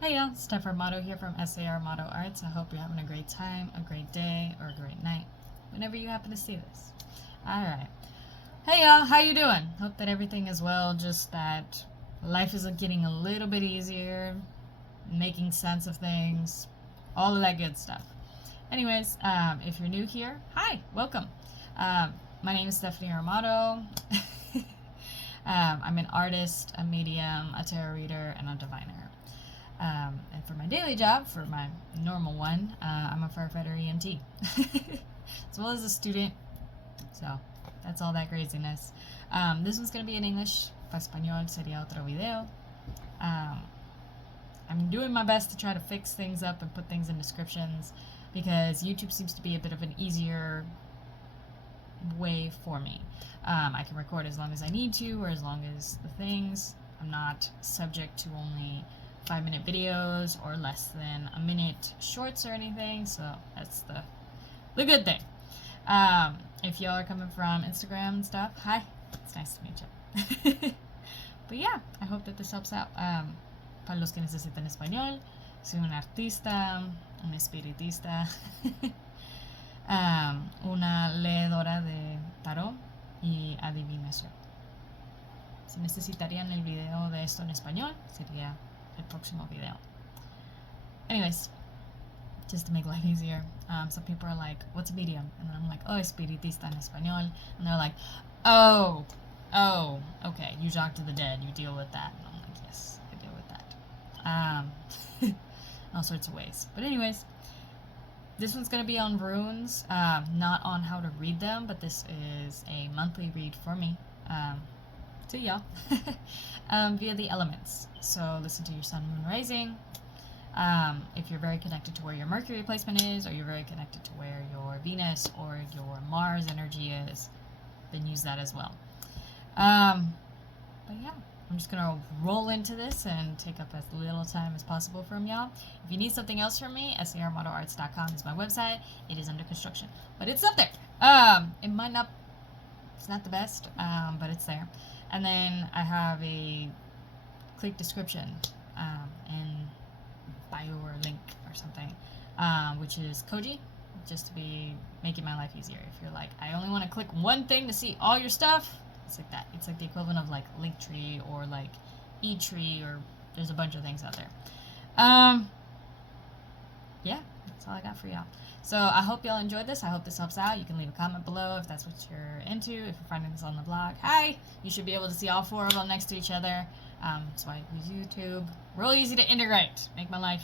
Hey y'all, StephAArmato here from SAArmatoArts. I hope you're having a great time, a great day, or a great night, whenever you happen to see this. Alright. Hey y'all, how you doing? Hope that everything is well, just that life is getting a little bit easier, making sense of things, all of that good stuff. Anyways, if you're new here, hi, welcome. My name is StephAArmato. I'm an artist, a medium, a tarot reader, and a diviner. And for my daily job, for my normal one, I'm a firefighter EMT, as well as a student. So that's all that craziness. This one's going to be in English. Pa español sería otro video. I'm doing my best to try to fix things up and put things in descriptions because YouTube seems to be a bit of an easier way for me. I can record as long as I need to, or as long as the things. I'm not subject to only 5-minute videos or less than a minute shorts or anything, so that's the good thing. If y'all are coming from Instagram and stuff, hi, it's nice to meet you. But yeah, I hope that this helps out. Para los que necesitan español, soy una artista, una espiritista, una leedora de tarot y adivinación. Si necesitarían el video de esto en español, sería el próximo video. Anyways, just to make life easier, some people are like, what's a medium? And I'm like, oh, espiritista en español. And they're like, oh, okay, you talk to the dead, you deal with that. And I'm like, yes, I deal with that. All sorts of ways. But anyways, this one's going to be on runes, not on how to read them, but this is a monthly read for me. To y'all via the elements. So listen to your sun, moon, rising. If you're very connected to where your Mercury placement is, or you're very connected to where your Venus or your Mars energy is, then use that as well. But yeah, I'm just gonna roll into this and take up as little time as possible from y'all. If you need something else from me, SAArmatoArts.com is my website. It is under construction, but it's up there. It might not, it's not the best, but it's there. And then I have a click description in bio or link or something, which is Koji, just to be making my life easier. If you're like, I only want to click one thing to see all your stuff, it's like that. It's like the equivalent of like Linktree or like eTree, or there's a bunch of things out there. Yeah, that's all I got for y'all. So I hope y'all enjoyed this. I hope this helps out. You can leave a comment below if that's what you're into. If you're finding this on the blog, hi! You should be able to see all 4 of them next to each other. That's why I use YouTube. Real easy to integrate. Make my life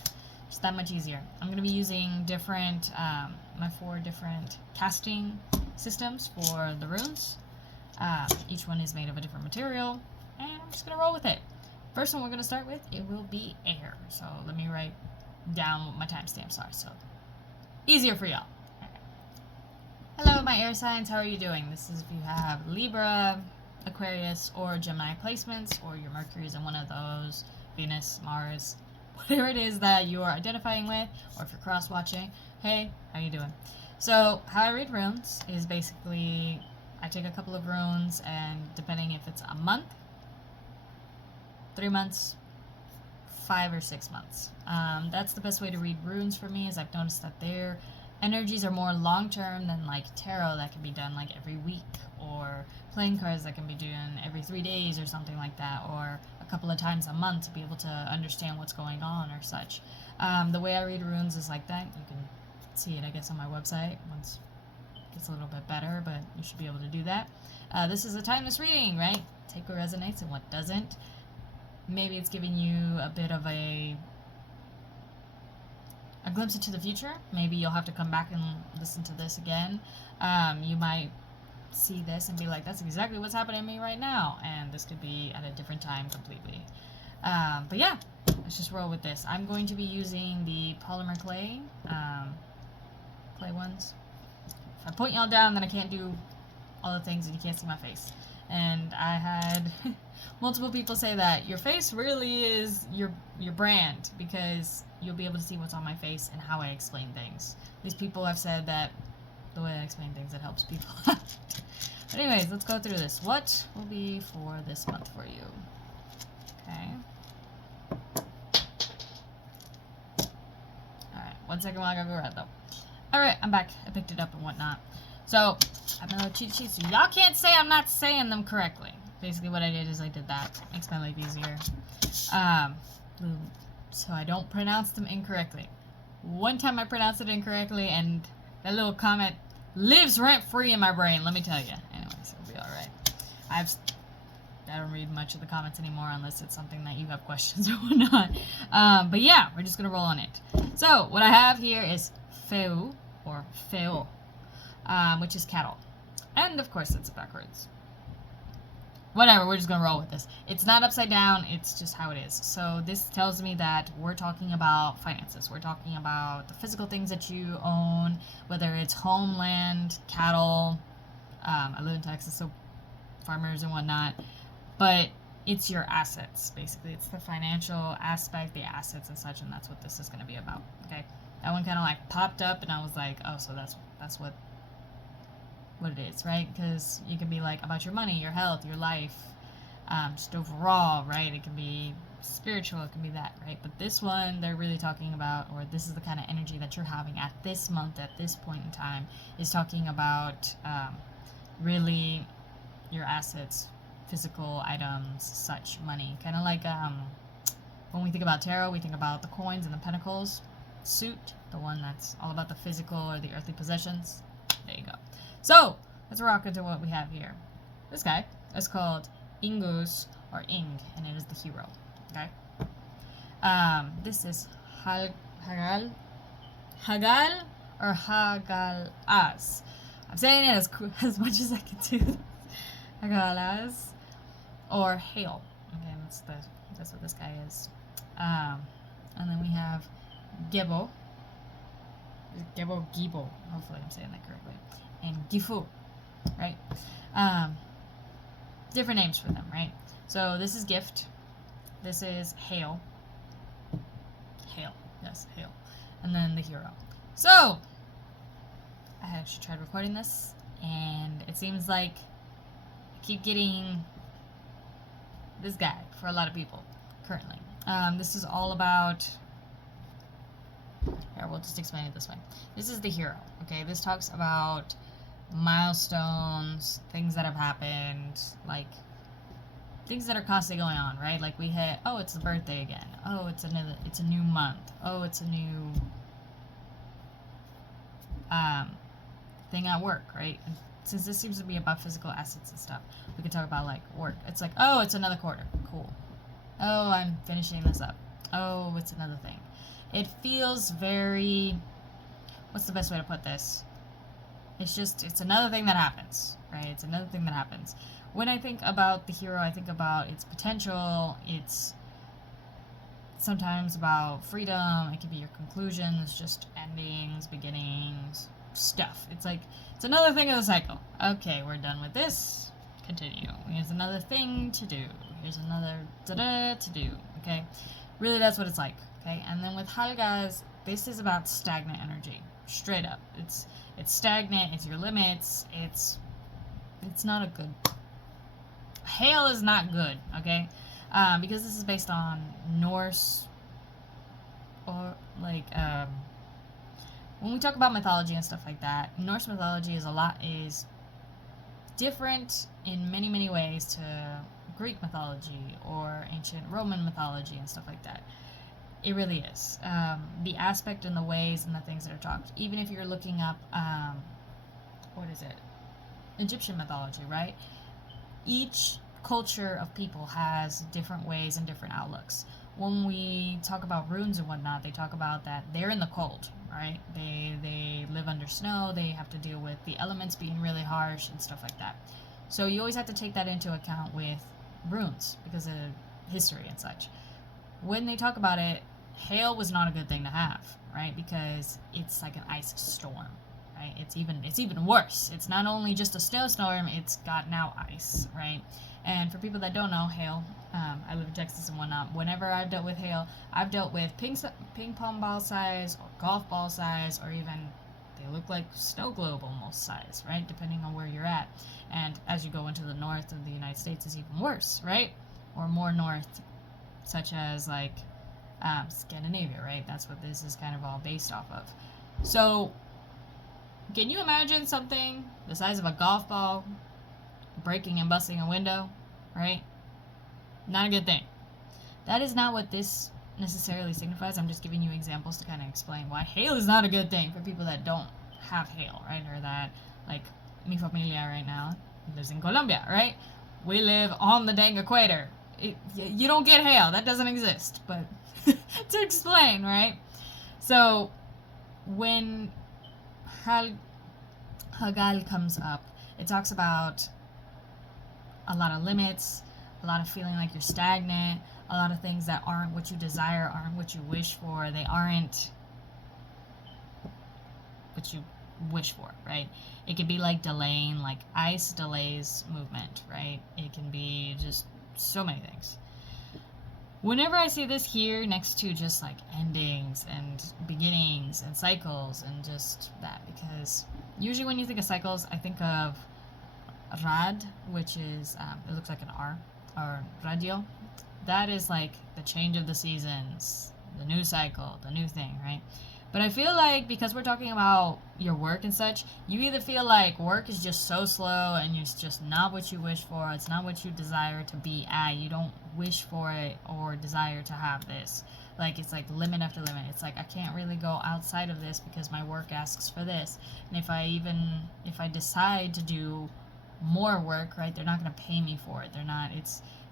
just that much easier. I'm going to be using different, my 4 different casting systems for the runes. Each one is made of a different material, and I'm just going to roll with it. First one we're going to start with, it will be air. So let me write down what my timestamps are, so easier for y'all. Hello, my air signs. How are you doing? This is if you have Libra, Aquarius, or Gemini placements, or your Mercury is in one of those, Venus, Mars, whatever it is that you are identifying with, or if you're cross-watching. Hey, how you doing? So, how I read runes is basically, I take a couple of runes, and depending if it's a month, 3 months, 5 or 6 months. That's the best way to read runes for me, is I've noticed that their energies are more long-term than like tarot that can be done like every week, or playing cards that can be done every 3 days or something like that, or a couple of times a month to be able to understand what's going on or such. The way I read runes is like that. You can see it, I guess, on my website once it gets a little bit better, but you should be able to do that. This is a timeless reading, right? Take what resonates and what doesn't. Maybe it's giving you a bit of a glimpse into the future. Maybe you'll have to come back and listen to this again. You might see this and be like, that's exactly what's happening to me right now, and this could be at a different time completely. But yeah, let's just roll with this. I'm going to be using the polymer clay ones. If I point y'all down, then I can't do all the things and you can't see my face. And I had multiple people say that your face really is your brand, because you'll be able to see what's on my face and how I explain things. These people have said that the way I explain things, it helps people out. But anyways, let's go through this. What will be for this month for you? Okay. 1 second while I gotta go red though. Alright, I'm back. I picked it up and whatnot. So, I have my little cheat sheets. So y'all can't say I'm not saying them correctly. Basically what I did is I did that. Makes my life easier. So I don't pronounce them incorrectly. One time I pronounced it incorrectly and that little comment lives rent-free in my brain, let me tell you. Anyway, so it'll be alright. I don't read much of the comments anymore unless it's something that you have questions or whatnot. But yeah, we're just gonna roll on it. So, what I have here is feu, or feo, which is cattle. And of course it's backwards. Whatever, we're just gonna roll with this. It's not upside down, it's just how it is. So this tells me that we're talking about finances. We're talking about the physical things that you own, whether it's homeland, cattle. I live in Texas, so farmers and whatnot. But it's your assets, basically. It's the financial aspect, the assets and such, and that's what this is gonna be about, okay? That one kind of like popped up and I was like, oh, so that's what it is, right? Because you can be like about your money, your health, your life, just overall, right? It can be spiritual, it can be that, right? But this one, they're really talking about, or this is the kind of energy that you're having at this month, at this point in time, is talking about really your assets, physical items, such, money. Kind of like when we think about tarot, we think about the coins and the pentacles suit, the one that's all about the physical or the earthly possessions. There you go. So, let's rock into what we have here. This guy is called Ingus, or Ing, and it is the hero, okay? This is Hagal, or Hagal-as. I'm saying it as much as I can do. Hagal-as, or Hail. Okay, that's what this guy is. And then we have Gebo. Gibo. Hopefully I'm saying that correctly. And Gifu, right? Different names for them, right? So this is gift. This is hail. Hail. Yes, hail. And then the hero. So, I actually tried recording this, and it seems like I keep getting this guy for a lot of people currently. This is all about... Here, we'll just explain it this way. This is the hero, okay? This talks about milestones, things that have happened, like things that are constantly going on, right? Like we hit, oh, it's the birthday again. Oh, it's a new month. Oh, it's a new thing at work, right? And since this seems to be about physical assets and stuff, we can talk about like work. It's like, oh, it's another quarter. Cool. Oh, I'm finishing this up. Oh, it's another thing. It feels very, what's the best way to put this? It's another thing that happens, right? It's another thing that happens. When I think about the hero, I think about its potential. It's sometimes about freedom. It can be your conclusions, just endings, beginnings, stuff. It's like, it's another thing of the cycle. Okay, we're done with this. Continue. Here's another thing to do. Here's another da-da to do, okay? Really, that's what it's like, okay? And then with Halgas, this is about stagnant energy. Straight up. It's stagnant, it's your limits, it's not a good... Hail is not good, okay? Because this is based on Norse, or like, when we talk about mythology and stuff like that, Norse mythology is different in many, many ways to Greek mythology or ancient Roman mythology and stuff like that. It really is. The aspect and the ways and the things that are talked. Even if you're looking up, what is it? Egyptian mythology, right? Each culture of people has different ways and different outlooks. When we talk about runes and whatnot, they talk about that they're in the cold, right? They live under snow. They have to deal with the elements being really harsh and stuff like that. So you always have to take that into account with runes because of history and such. When they talk about it, hail was not a good thing to have, right? Because it's like an ice storm, right? It's even worse. It's not only just a snowstorm, it's got now ice, right? And for people that don't know, hail, I live in Texas and whatnot. Whenever I've dealt with hail, I've dealt with ping pong ball size or golf ball size, or even they look like snow globe almost size, right? Depending on where you're at. And as you go into the north of the United States, it's even worse, right? Or more north, such as like Scandinavia, right? That's what this is kind of all based off of. So, can you imagine something the size of a golf ball breaking and busting a window, right? Not a good thing. That is not what this necessarily signifies. I'm just giving you examples to kind of explain why hail is not a good thing for people that don't have hail, right? Or that, like, mi familia right now lives in Colombia, right? We live on the dang equator. You don't get hail. That doesn't exist. But to explain, right? So, when Hagal comes up, it talks about a lot of limits, a lot of feeling like you're stagnant, a lot of things that aren't what you desire, aren't what you wish for, they aren't what you wish for, right? It can be like delaying, like ice delays movement, right? It can be just so many things. Whenever I see this here next to just like endings and beginnings and cycles and just that, because usually when you think of cycles, I think of Rad, which is, it looks like an R, or radio. That is like the change of the seasons, the new cycle, the new thing, right? But I feel like because we're talking about your work and such, you either feel like work is just so slow and it's just not what you wish for, it's not what you desire to be at, you don't wish for it or desire to have this. Like, it's like limit after limit. It's like, I can't really go outside of this because my work asks for this. And if I decide to do more work, right, they're not going to pay me for it.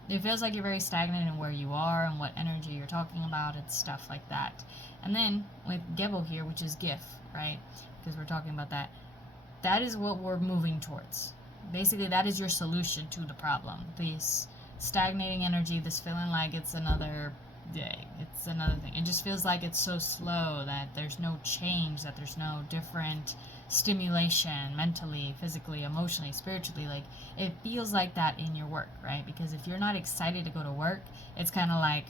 It feels like you're very stagnant in where you are and what energy you're talking about and stuff like that. And then with Gebel here, which is GIF, right, because we're talking about that is what we're moving towards. Basically, that is your solution to the problem. This stagnating energy, this feeling like it's another day, it's another thing. It just feels like it's so slow that there's no change, that there's no different stimulation mentally, physically, emotionally, spiritually. Like, it feels like that in your work, right? Because if you're not excited to go to work, it's kind of like,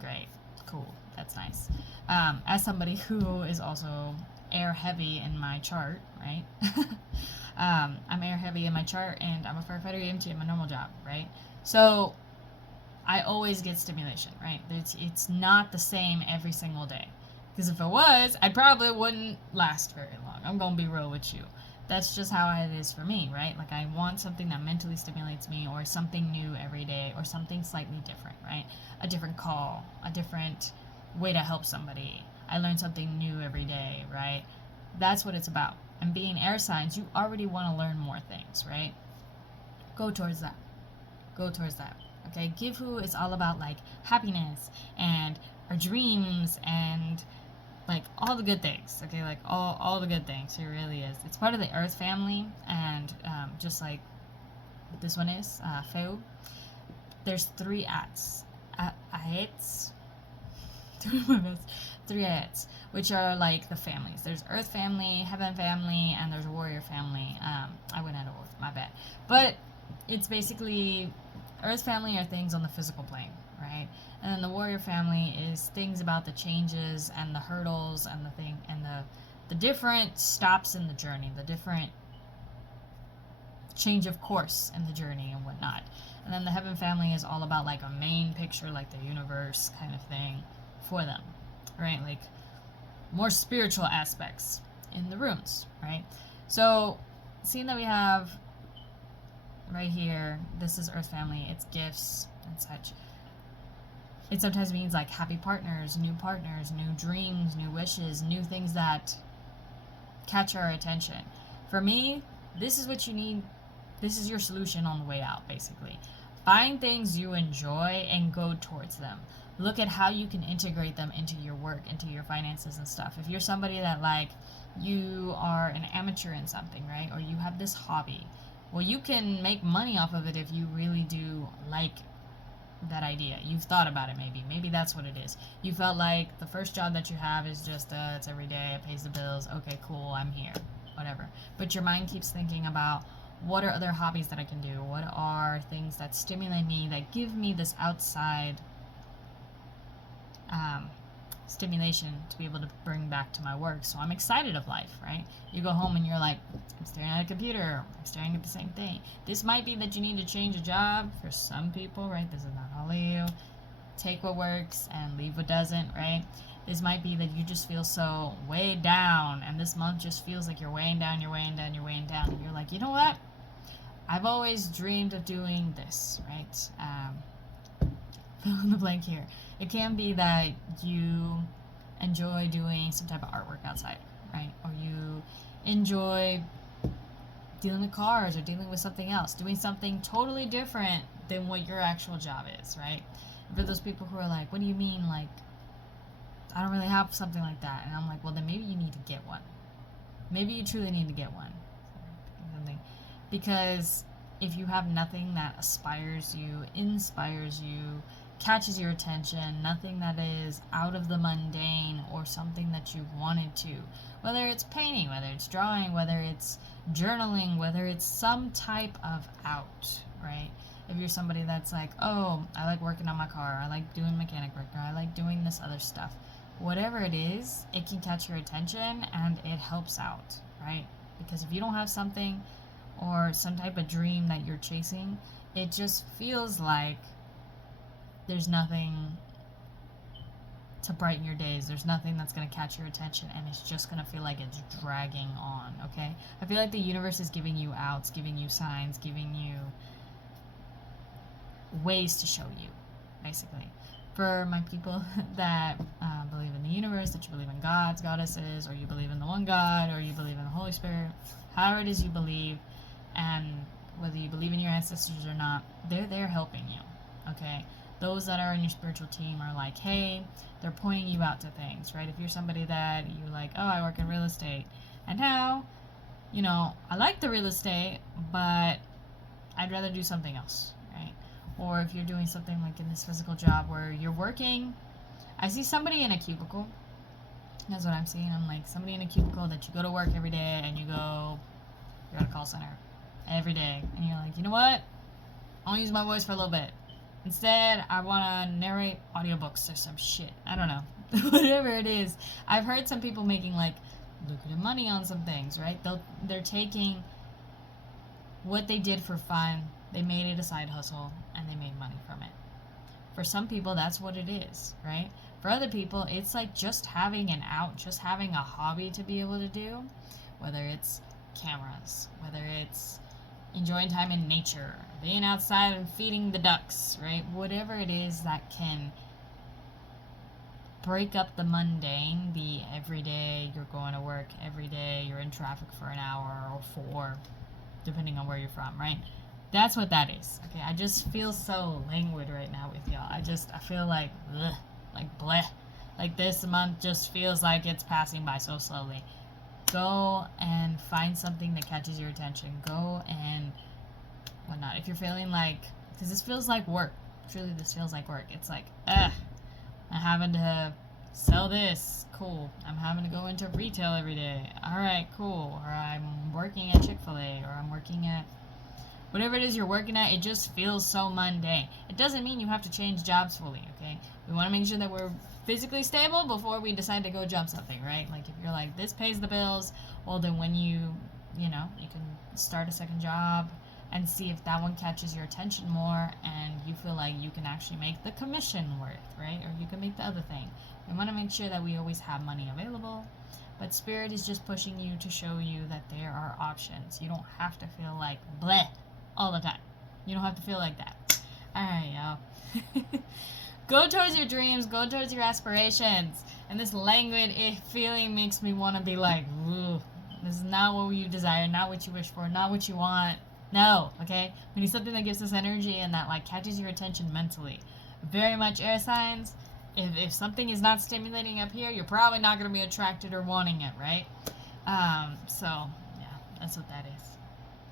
great, cool, that's nice. As somebody who is also air heavy in my chart, right? I'm air heavy in my chart, and I'm a firefighter EMT in my normal job, right? So I always get stimulation, right? It's not the same every single day. Because if it was, I probably wouldn't last very long. I'm going to be real with you. That's just how it is for me, right? Like, I want something that mentally stimulates me, or something new every day, or something slightly different, right? A different call, a different way to help somebody. I learn something new every day, right? That's what it's about. And being air signs, you already want to learn more things, right? Go towards that. Go towards that. Okay? Gifu is all about, like, happiness and our dreams and, like, all the good things, okay? Like, all the good things. It really is. It's part of the Earth family, and just like this one is, Feu. There's 3 ats. Aets? Three Aets, which are, like, the families. There's Earth family, Heaven family, and there's Warrior family. I went out of order, my bad. But it's basically, Earth family are things on the physical plane, right? And then the Warrior family is things about the changes and the hurdles and the different stops in the journey, the different change of course in the journey and whatnot. And then the Heaven family is all about, like, a main picture, like the universe kind of thing for them, right? Like, more spiritual aspects in the runes, right? So, seeing that we have right here, this is Earth family, it's gifts and such. It sometimes means, like, happy partners, new dreams, new wishes, new things that catch our attention. For me, this is what you need. This is your solution on the way out, basically. Find things you enjoy and go towards them. Look at how you can integrate them into your work, into your finances and stuff. If you're somebody that, like, you are an amateur in something, right? Or you have this hobby. Well, you can make money off of it if you really do like that idea. You've thought about it, maybe. Maybe that's what it is. You felt like the first job that you have is just, it's every day, it pays the bills. Okay, cool, I'm here. Whatever. But your mind keeps thinking about, what are other hobbies that I can do? What are things that stimulate me, that give me this outside stimulation to be able to bring back to my work? So I'm excited of life, right? You go home and you're like, I'm staring at a computer, I'm staring at the same thing. This might be that you need to change a job for some people, right? This is not all of you. take what works and leave what doesn't, right? This might be that you just feel so weighed down, and this month just feels like you're weighing down, you're weighing down, you're weighing down, and you're like, you know what? I've always dreamed of doing this, right? Fill in the blank here. It can be that you enjoy doing some type of artwork outside, right? Or you enjoy dealing with cars or dealing with something else, doing something totally different than what your actual job is, right? For those people who are like, what do you mean, like, I don't really have something like that? And I'm like, well, then maybe you need to get one. Maybe you truly need to get one. Because if you have nothing that aspires you, inspires you, catches your attention, nothing that is out of the mundane or something that you wanted to, whether it's painting, whether it's drawing, whether it's journaling, whether it's some type of out, right? If you're somebody that's like, oh, I like working on my car, I like doing mechanic work, or I like doing this other stuff, whatever it is, it can catch your attention and it helps out, right? Because if you don't have something or some type of dream that you're chasing, it just feels like there's nothing to brighten your days. There's nothing that's going to catch your attention, and it's just going to feel like it's dragging on, okay? I feel like the universe is giving you outs, giving you signs, giving you ways to show you, basically. For my people that believe in the universe, that you believe in gods, goddesses, or you believe in the one God, or you believe in the Holy Spirit, however it is you believe, and whether you believe in your ancestors or not, they're there helping you, okay? Those that are in your spiritual team are like, hey, they're pointing you out to things, right? If you're somebody that you're like, oh, I work in real estate, and now, you know, I like the real estate, but I'd rather do something else, right? Or if you're doing something like in this physical job where you're working, I see somebody in a cubicle. That's what I'm seeing. I'm like, somebody in a cubicle that you go to work every day, and you're at a call center every day, and you're like, you know what? I want to use my voice for a little bit. Instead, I want to narrate audiobooks or some shit. I don't know. Whatever it is. I've heard some people making, like, lucrative money on some things, right? They're taking what they did for fun, they made it a side hustle, and they made money from it. For some people, that's what it is, right? For other people, it's like just having an out, just having a hobby to be able to do, whether it's cameras, whether it's enjoying time in nature, being outside and feeding the ducks, right? Whatever it is that can break up the mundane, the everyday you're going to work, every day you're in traffic for an hour or 4, depending on where you're from, right? That's what that is. Okay, I just feel so languid right now with y'all. I feel like, ugh, like bleh. Like this month just feels like it's passing by so slowly. Go and find something that catches your attention. Go and whatnot. If you're feeling like, because this feels like work. Truly, this feels like work. It's like, I'm having to sell this. Cool. I'm having to go into retail every day. All right, cool. Or I'm working at Chick-fil-A, or I'm working at whatever it is you're working at. It just feels so mundane. It doesn't mean you have to change jobs fully, okay? We want to make sure that we're physically stable before we decide to go jump something, right? Like if you're like, this pays the bills, well then when you can start a second job and see if that one catches your attention more and you feel like you can actually make the commission worth, right? Or you can make the other thing. We want to make sure that we always have money available, but Spirit is just pushing you to show you that there are options. You don't have to feel like bleh all the time. You don't have to feel like that. Alright, y'all. Go towards your dreams, go towards your aspirations. And this languid feeling makes me want to be like, ooh, this is not what you desire, not what you wish for, not what you want. No, okay? We need something that gives us energy and that like catches your attention mentally. Very much air signs. If something is not stimulating up here, you're probably not going to be attracted or wanting it, right? So, yeah, that's what that is.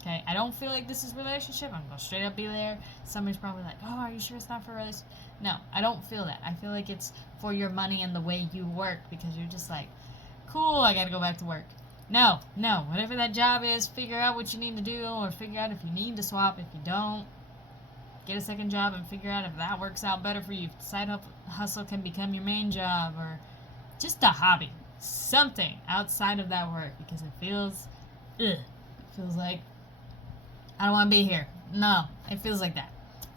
Okay, I don't feel like this is a relationship. I'm going to straight up be there. Somebody's probably like, oh, are you sure it's not for us? No, I don't feel that. I feel like it's for your money and the way you work, because you're just like, cool, I got to go back to work. No, whatever that job is, figure out what you need to do, or figure out if you need to swap. If you don't, get a second job and figure out if that works out better for you. If the side hustle can become your main job, or just a hobby. Something outside of that work, because it feels like I don't want to be here. No, it feels like that.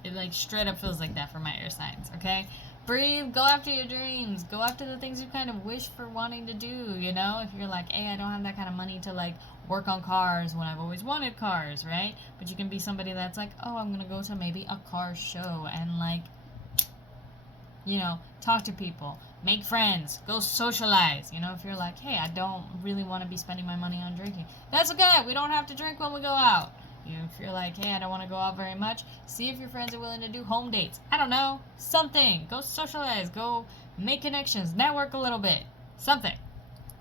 It like straight up feels like that for my air signs, okay? breathe, go after your dreams, go after the things you kind of wish for wanting to do, you know? If you're like, hey, I don't have that kind of money to like work on cars when I've always wanted cars, right? But you can be somebody that's like, oh, I'm gonna go to maybe a car show and like, you know, talk to people, make friends, go socialize. You know, if you're like, hey, I don't really want to be spending my money on drinking, that's okay. We don't have to drink when we go out. You know, if you're like, hey, I don't want to go out very much, see if your friends are willing to do home dates. I don't know, something. Go socialize, go make connections, network a little bit, something.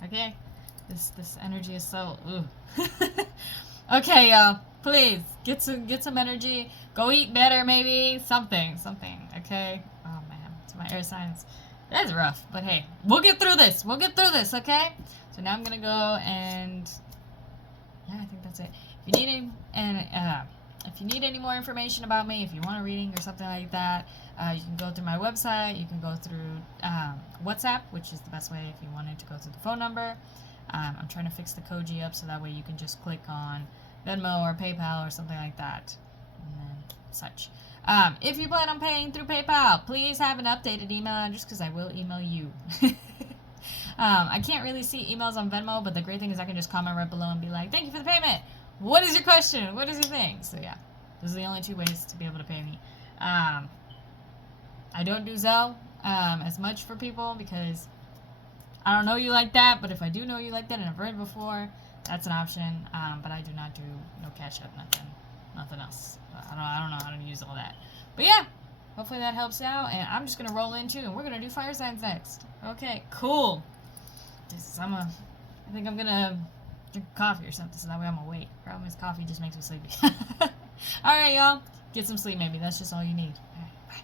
Okay? This energy is so Okay, y'all, please get some energy. Go eat better, maybe something. Okay? Oh man, to my air signs, that's rough. But hey, we'll get through this. Okay? So now I'm gonna go and yeah, I think that's it. If you need any more information about me, if you want a reading or something like that, you can go through my website. You can go through WhatsApp, which is the best way if you wanted to go through the phone number. I'm trying to fix the Koji up so that way you can just click on Venmo or PayPal or something like that, and then such. If you plan on paying through PayPal, please have an updated email address because I will email you. I can't really see emails on Venmo, but the great thing is I can just comment right below and be like, thank you for the payment. What is your question? What is your thing? So yeah, those are the only two ways to be able to pay me. I don't do Zelle as much for people because I don't know you like that, but if I do know you like that and I've read before, that's an option. But I do not do no Cash App, nothing else. I don't know how to use all that. But yeah, hopefully that helps out. And I'm just gonna roll into, and we're gonna do fire signs next. Okay, cool. I think I'm gonna drink coffee or something so that way I'm awake. Problem is, coffee just makes me sleepy. All right, y'all, get some sleep. Maybe that's just all you need. All right, bye.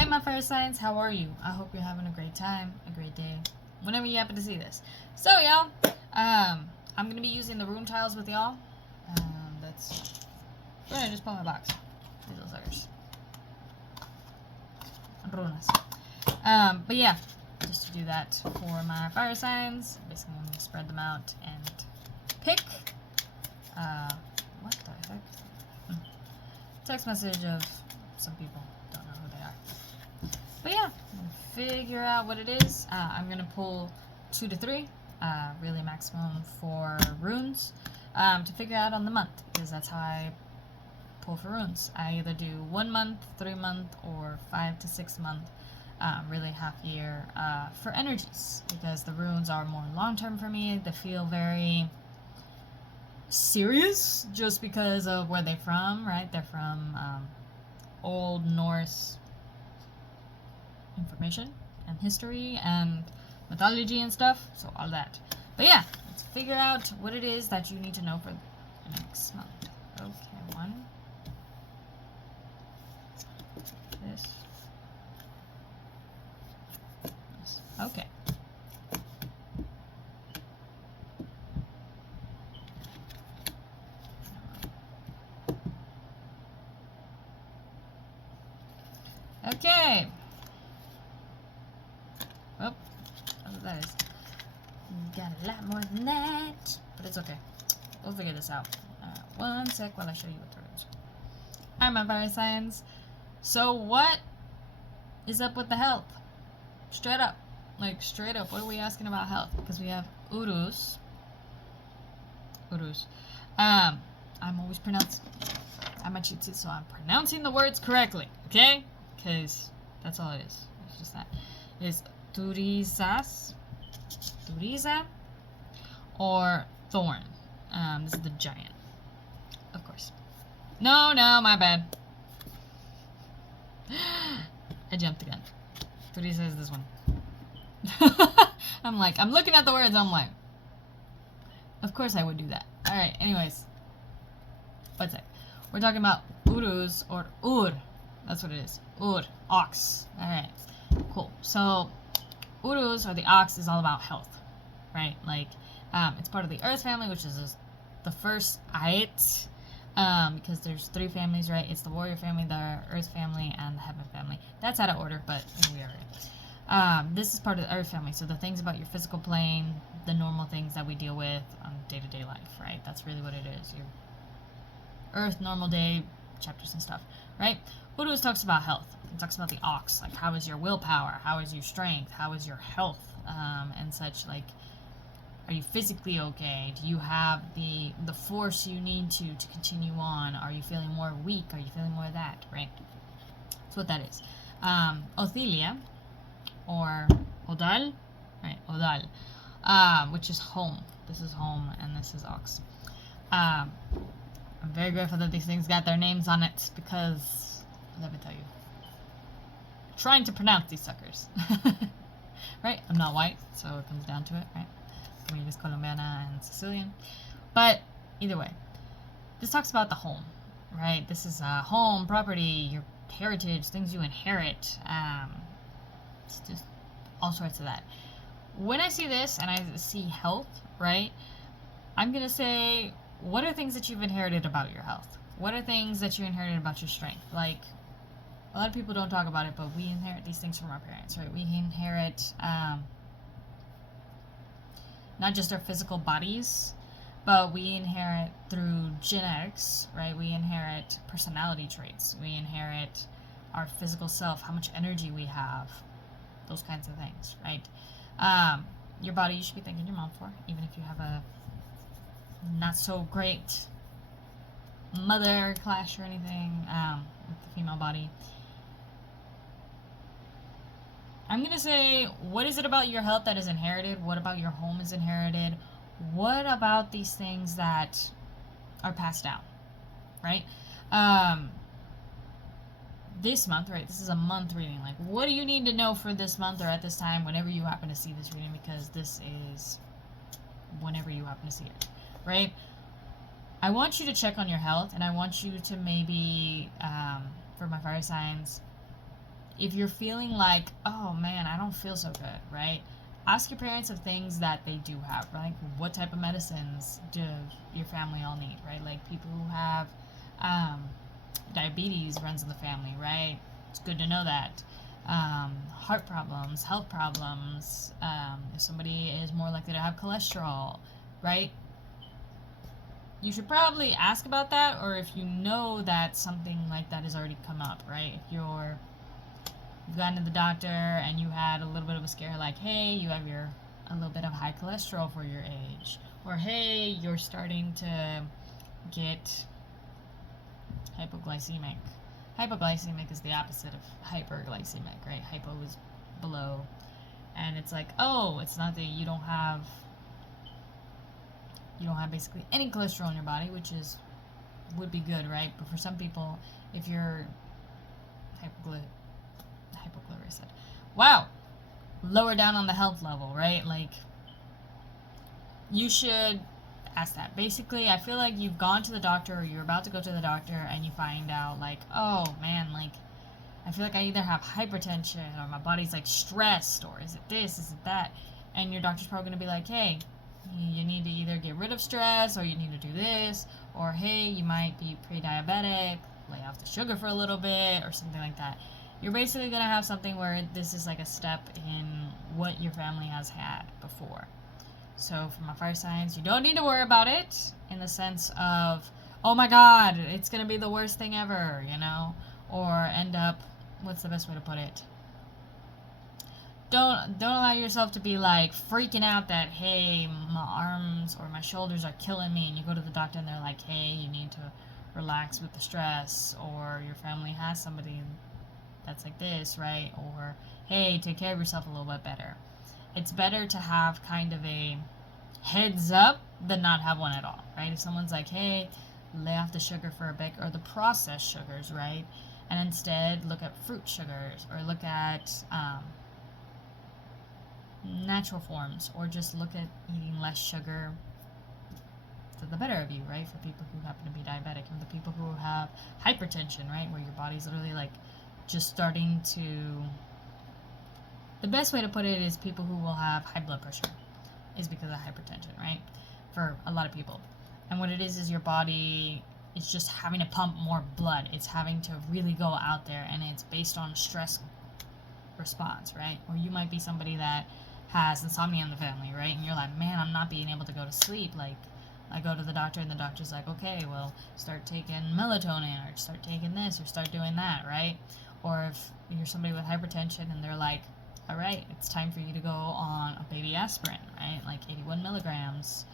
Hey, my fire signs, how are you? I hope you're having a great time, a great day, whenever you happen to see this. So, y'all, I'm going to be using the rune tiles with y'all. Go ahead, just pull my box. These little suckers. Runas. But yeah, just to do that for my fire signs, basically I'm going to spread them out and pick, what the heck? Text message of some people. Don't know who they are. But yeah, figure out what it is. I'm going to pull 2 to 3, really maximum 4 runes, to figure out on the month, because that's how I pull for runes. I either do 1 month, 3 month, or 5 to 6 month, really half year, for energies, because the runes are more long-term for me. They feel very serious just because of where they're from, right? They're from Old Norse information and history and mythology and stuff, so all that. But yeah, let's figure out what it is that you need to know for the next month. Okay, 1. This. Okay. Okay. Oh, that's what that is. Got a lot more than that, but it's okay. We'll figure this out. 1 sec while I show you what the runes are. Alright, my fire signs. So what is up with the health? Straight up. Like, straight up. What are we asking about health? Because we have Urus. I'm always pronouncing. I'm a cheat, so I'm pronouncing the words correctly. Okay? Because that's all it is. It's just that. It's Turiza, or Thorn. This is the giant. Of course. No, my bad. I jumped the gun. Turiza is this one. I'm looking at the words, I'm like, of course I would do that. Alright, anyways. What's that? We're talking about Urus, or Ur. That's what it is. Ur. Ox. Alright. Cool. So, Urus, or the ox, is all about health. Right? Like, it's part of the earth family, which is the first Ait. Because there's 3 families, right? It's the warrior family, the earth family, and the heaven family. That's out of order, but here we are. This is part of the earth family, so the things about your physical plane, the normal things that we deal with on day-to-day life, right? That's really what it is. Your earth, normal day, chapters and stuff. right? Buddha talks about health. It talks about the ox, like how is your willpower, how is your strength, how is your health, and such. Like, are you physically okay? Do you have the force you need to continue on? Are you feeling more weak? Are you feeling more of that, right? That's what that is. Othelia, or Odal, right? Odal, which is home. This is home, and this is ox. I'm very grateful that these things got their names on it, because, let me tell you, trying to pronounce these suckers. Right? I'm not white, so it comes down to it, right? Community is Colombiana and Sicilian. But either way, this talks about the home, right? This is home, property, your heritage, things you inherit. It's just all sorts of that. When I see this and I see health, right, I'm going to say, what are things that you've inherited about your health? What are things that you inherited about your strength? Like, a lot of people don't talk about it, but we inherit these things from our parents, right? We inherit not just our physical bodies, but we inherit through genetics, right? We inherit personality traits. We inherit our physical self, how much energy we have, those kinds of things, right? Your body, you should be thanking your mom for, even if you have a not so great mother clash or anything with the female body. I'm going to say, what is it about your health that is inherited? What about your home is inherited? What about these things that are passed down, right? This month, right? This is a month reading. Like, what do you need to know for this month or at this time whenever you happen to see this reading? Because this is whenever you happen to see it, right? I want you to check on your health, and I want you to maybe, for my fire signs, if you're feeling like, oh man, I don't feel so good, right? Ask your parents of things that they do have, right? What type of medicines do your family all need, right? Like people who have diabetes runs in the family, right? It's good to know that. Heart problems, health problems, if somebody is more likely to have cholesterol, right? You should probably ask about that, or if you know that something like that has already come up, right? If you've gone to the doctor and you had a little bit of a scare, like, hey, you have a little bit of high cholesterol for your age, or hey, you're starting to get hypoglycemic. Hypoglycemic is the opposite of hyperglycemic, right? Hypo is below, and it's like, oh, it's not that you don't have basically any cholesterol in your body, which would be good, right? But for some people, if you're hypoglycemic, wow, lower down on the health level, right? Like, you should ask that. Basically, I feel like you've gone to the doctor, or you're about to go to the doctor, and you find out, like, oh man, like, I feel like I either have hypertension, or my body's like stressed, or is it this, is it that? And your doctor's probably gonna be like, hey, you need to either get rid of stress, or you need to do this, or hey, you might be pre-diabetic, lay off the sugar for a little bit, or something like that. You're basically going to have something where this is like a step in what your family has had before. So for my fire signs, you don't need to worry about it in the sense of, oh my god, it's going to be the worst thing ever, you know, or end up, what's the best way to put it? Don't allow yourself to be like freaking out that, hey, my arms or my shoulders are killing me, and you go to the doctor and they're like, hey, you need to relax with the stress, or your family has somebody that's like this, right? Or, hey, take care of yourself a little bit better. It's better to have kind of a heads up than not have one at all, right? If someone's like, hey, lay off the sugar for a bit, or the processed sugars, right? And instead look at fruit sugars, or look at natural forms, or just look at eating less sugar, for the better of you, right? For people who happen to be diabetic, and the people who have hypertension, right? Where your body's literally like just starting to, the best way to put it is people who will have high blood pressure is because of hypertension, right? For a lot of people. And what it is your body is just having to pump more blood. It's having to really go out there, and it's based on stress response, right? Or you might be somebody that has insomnia in the family, right? And you're like, man, I'm not being able to go to sleep. Like, I go to the doctor and the doctor's like, okay, well, start taking melatonin or start taking this or start doing that, right? Or if you're somebody with hypertension and they're like, all right, it's time for you to go on a baby aspirin, right? Like 81 milligrams.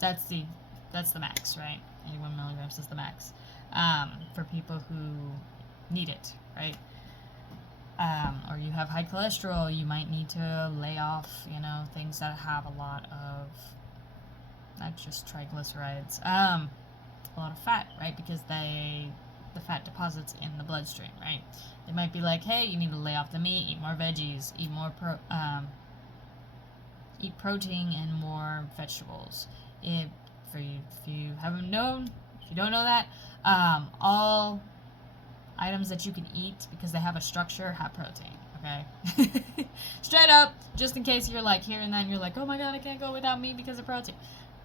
That's the max, right? 81 milligrams is the max for people who need it, right? Or you have high cholesterol, you might need to lay off, you know, things that have a lot of, not just triglycerides, a lot of fat, right? Because the fat deposits in the bloodstream, right? They might be like, hey, you need to lay off the meat, eat more veggies, eat protein and more vegetables. If you haven't known, if you don't know that, all items that you can eat because they have a structure have protein, okay? Straight up, just in case you're like hearing that and you're like, oh my god, I can't go without meat because of protein.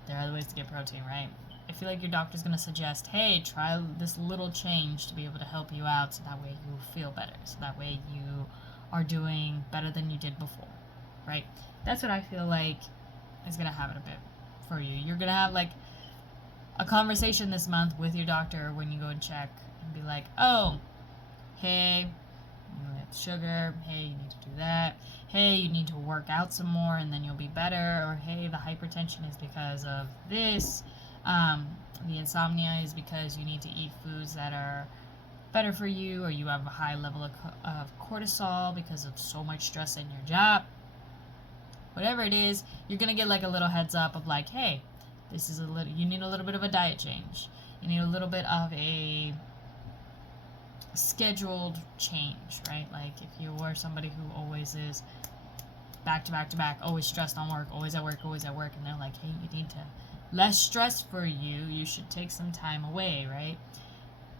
There are other ways to get protein, right? I feel like your doctor's going to suggest, hey, try this little change to be able to help you out so that way you feel better, so that way you are doing better than you did before, right? That's what I feel like is going to happen a bit for you. You're going to have like a conversation this month with your doctor when you go and check and be like, oh, hey, you have sugar, hey, you need to do that, hey, you need to work out some more and then you'll be better, or hey, the hypertension is because of this. The insomnia is because you need to eat foods that are better for you, or you have a high level of cortisol because of so much stress in your job. Whatever it is, you're going to get like a little heads up of like, hey, this is you need a little bit of a diet change. You need a little bit of a scheduled change, right? Like if you were somebody who always is back to back to back, always stressed on work, always at work, and they're like, hey, you need to less stress for you, you should take some time away, right?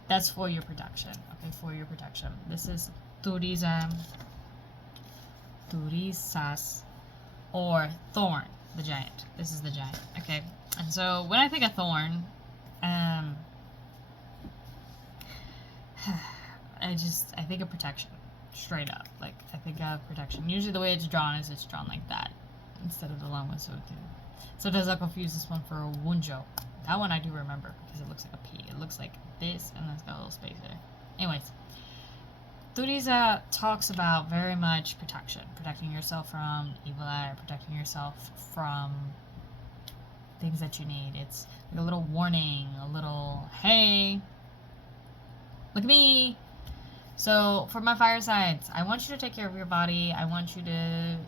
That's for your protection, okay? For your protection. This is turisas or thorn, the giant. This is the giant, okay? And so when I think of thorn, I think of protection, straight up. Like, I think of protection. Usually the way it's drawn is it's drawn like that instead of the long one, so sometimes I'll confuse this one for a wunjo. That one I do remember because it looks like a P. It looks like this, and then it's got a little space there. Anyways, Turisa talks about very much protection. Protecting yourself from evil eye, protecting yourself from things that you need. It's like a little warning, a little, hey, look at me. So for my fire signs, I want you to take care of your body. I want you to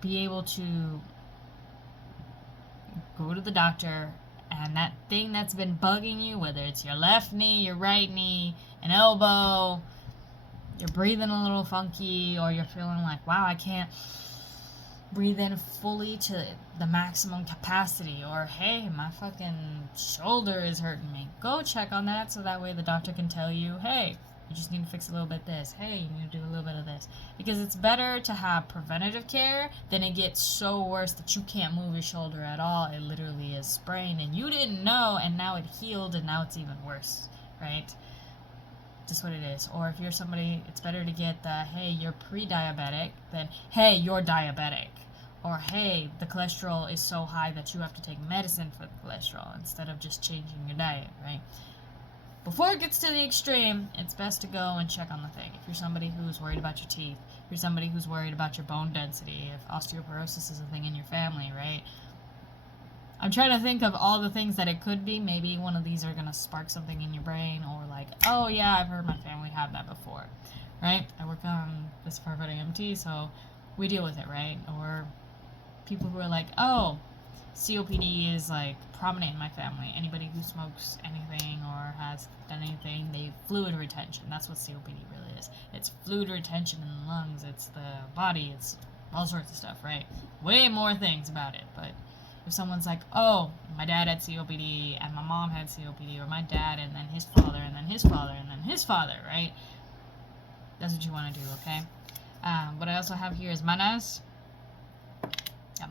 be able to go to the doctor, and that thing that's been bugging you, whether it's your left knee, your right knee, an elbow, you're breathing a little funky, or you're feeling like, wow, I can't breathe in fully to the maximum capacity, or hey, my fucking shoulder is hurting me. Go check on that so that way the doctor can tell you, hey, you just need to fix a little bit of this. Hey, you need to do a little bit of this. Because it's better to have preventative care than it gets so worse that you can't move your shoulder at all. It literally is sprained and you didn't know, and now it healed and now it's even worse, right? Just what it is. Or if you're somebody, it's better to get the, hey, you're pre-diabetic than, hey, you're diabetic. Or, hey, the cholesterol is so high that you have to take medicine for the cholesterol instead of just changing your diet, right? Before it gets to the extreme, it's best to go and check on the thing. If you're somebody who's worried about your teeth, if you're somebody who's worried about your bone density, if osteoporosis is a thing in your family, right? I'm trying to think of all the things that it could be. Maybe one of these are going to spark something in your brain, or like, oh yeah, I've heard my family have that before, right? I work on this for MT, so we deal with it, right? Or people who are like, oh, COPD is like prominent in my family. Anybody who smokes anything or has done anything, they fluid retention. That's what COPD really is. It's fluid retention in the lungs. It's the body. It's all sorts of stuff, right? Way more things about it. But if someone's like, oh, my dad had COPD and my mom had COPD, or my dad and then his father and then his father and then his father, right? That's what you want to do, okay? What I also have here is manas.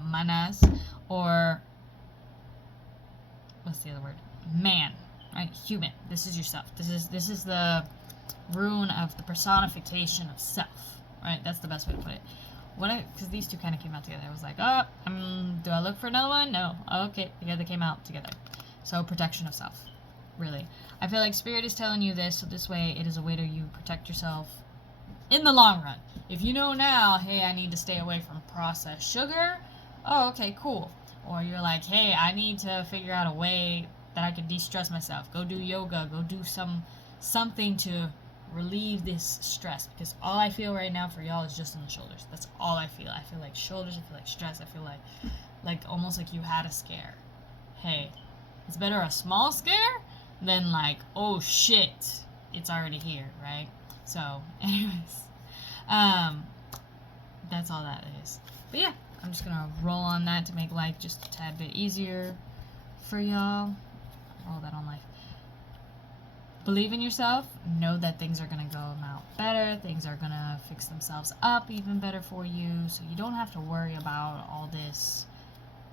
Manas, or what's the other word? Man, right? Human. This is yourself. This is the rune of the personification of self, right? That's the best way to put it. because these two kind of came out together. I was like, oh, do I look for another one? No. Okay, together they came out together. So protection of self, really. I feel like Spirit is telling you this, so this way it is a way to you protect yourself in the long run. If you know now, hey, I need to stay away from processed sugar, oh, okay, cool. Or you're like, hey, I need to figure out a way that I can de-stress myself. Go do yoga, go do something to relieve this stress, because all I feel right now for y'all is just in the shoulders. That's all I feel. I feel like shoulders, I feel like stress, I feel like almost like you had a scare. Hey, it's better a small scare than like, oh shit, it's already here, right? So anyways, that's all that is. But yeah, I'm just gonna roll on that to make life just a tad bit easier for y'all. All that on life. Believe in yourself. Know that things are going to go out better. Things are going to fix themselves up even better for you. So you don't have to worry about all this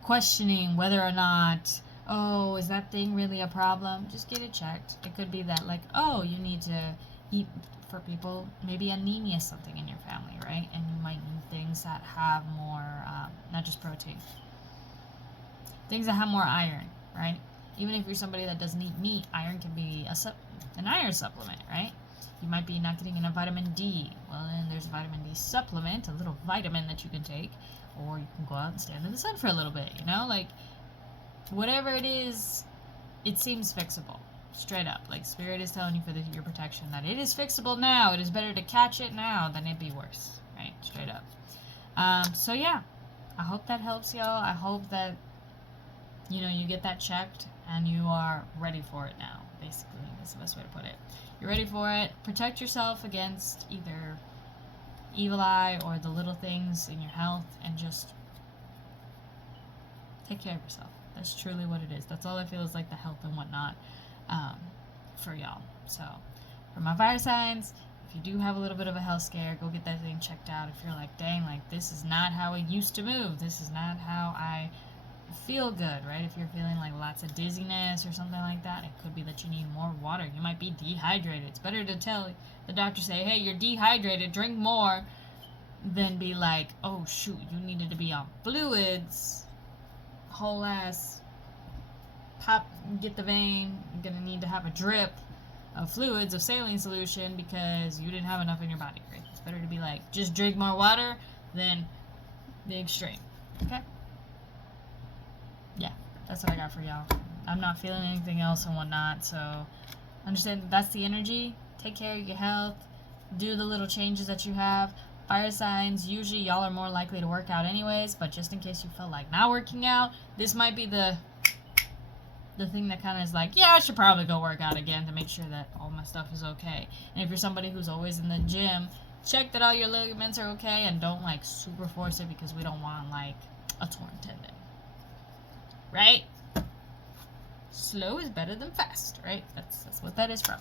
questioning whether or not, oh, is that thing really a problem? Just get it checked. It could be that, like, oh, you need to eat, for people, maybe anemia is something in your family, right? And you might need things that have more, not just protein, things that have more iron, right? Even if you're somebody that doesn't eat meat, iron can be an iron supplement, right? You might be not getting enough vitamin D. Well, then there's a vitamin D supplement, a little vitamin that you can take, or you can go out and stand in the sun for a little bit, you know? Like, whatever it is, it seems fixable, straight up. Like, Spirit is telling you for your protection that it is fixable now. It is better to catch it now than it be worse, right? Straight up. So, yeah, I hope that helps y'all. I hope that, you know, you get that checked and you are ready for it now, basically. That's the best way to put it. You're ready for it. Protect yourself against either evil eye or the little things in your health, and just take care of yourself. That's truly what it is. That's all I feel is like the health and whatnot for y'all. So, for my fire signs, if you do have a little bit of a health scare, go get that thing checked out. If you're like, dang, like, this is not how it used to move. This is not how I feel good, right? If you're feeling like lots of dizziness or something like that, it could be that you need more water. You might be dehydrated. It's better to tell the doctor, say, hey, you're dehydrated, drink more, than be like, oh shoot, you needed to be on fluids, whole ass pop, get the vein, you're gonna need to have a drip of fluids, of saline solution, because you didn't have enough in your body, right? It's better to be like, just drink more water than the extreme, okay? Yeah, that's what I got for y'all. I'm not feeling anything else and whatnot, so understand that's the energy. Take care of your health. Do the little changes that you have. Fire signs, usually y'all are more likely to work out anyways, but just in case you felt like not working out, this might be the thing that kind of is like, yeah, I should probably go work out again to make sure that all my stuff is okay. And if you're somebody who's always in the gym, check that all your ligaments are okay, and don't like super force it, because we don't want like a torn tendon. Right? Slow is better than fast, right? That's what that is from.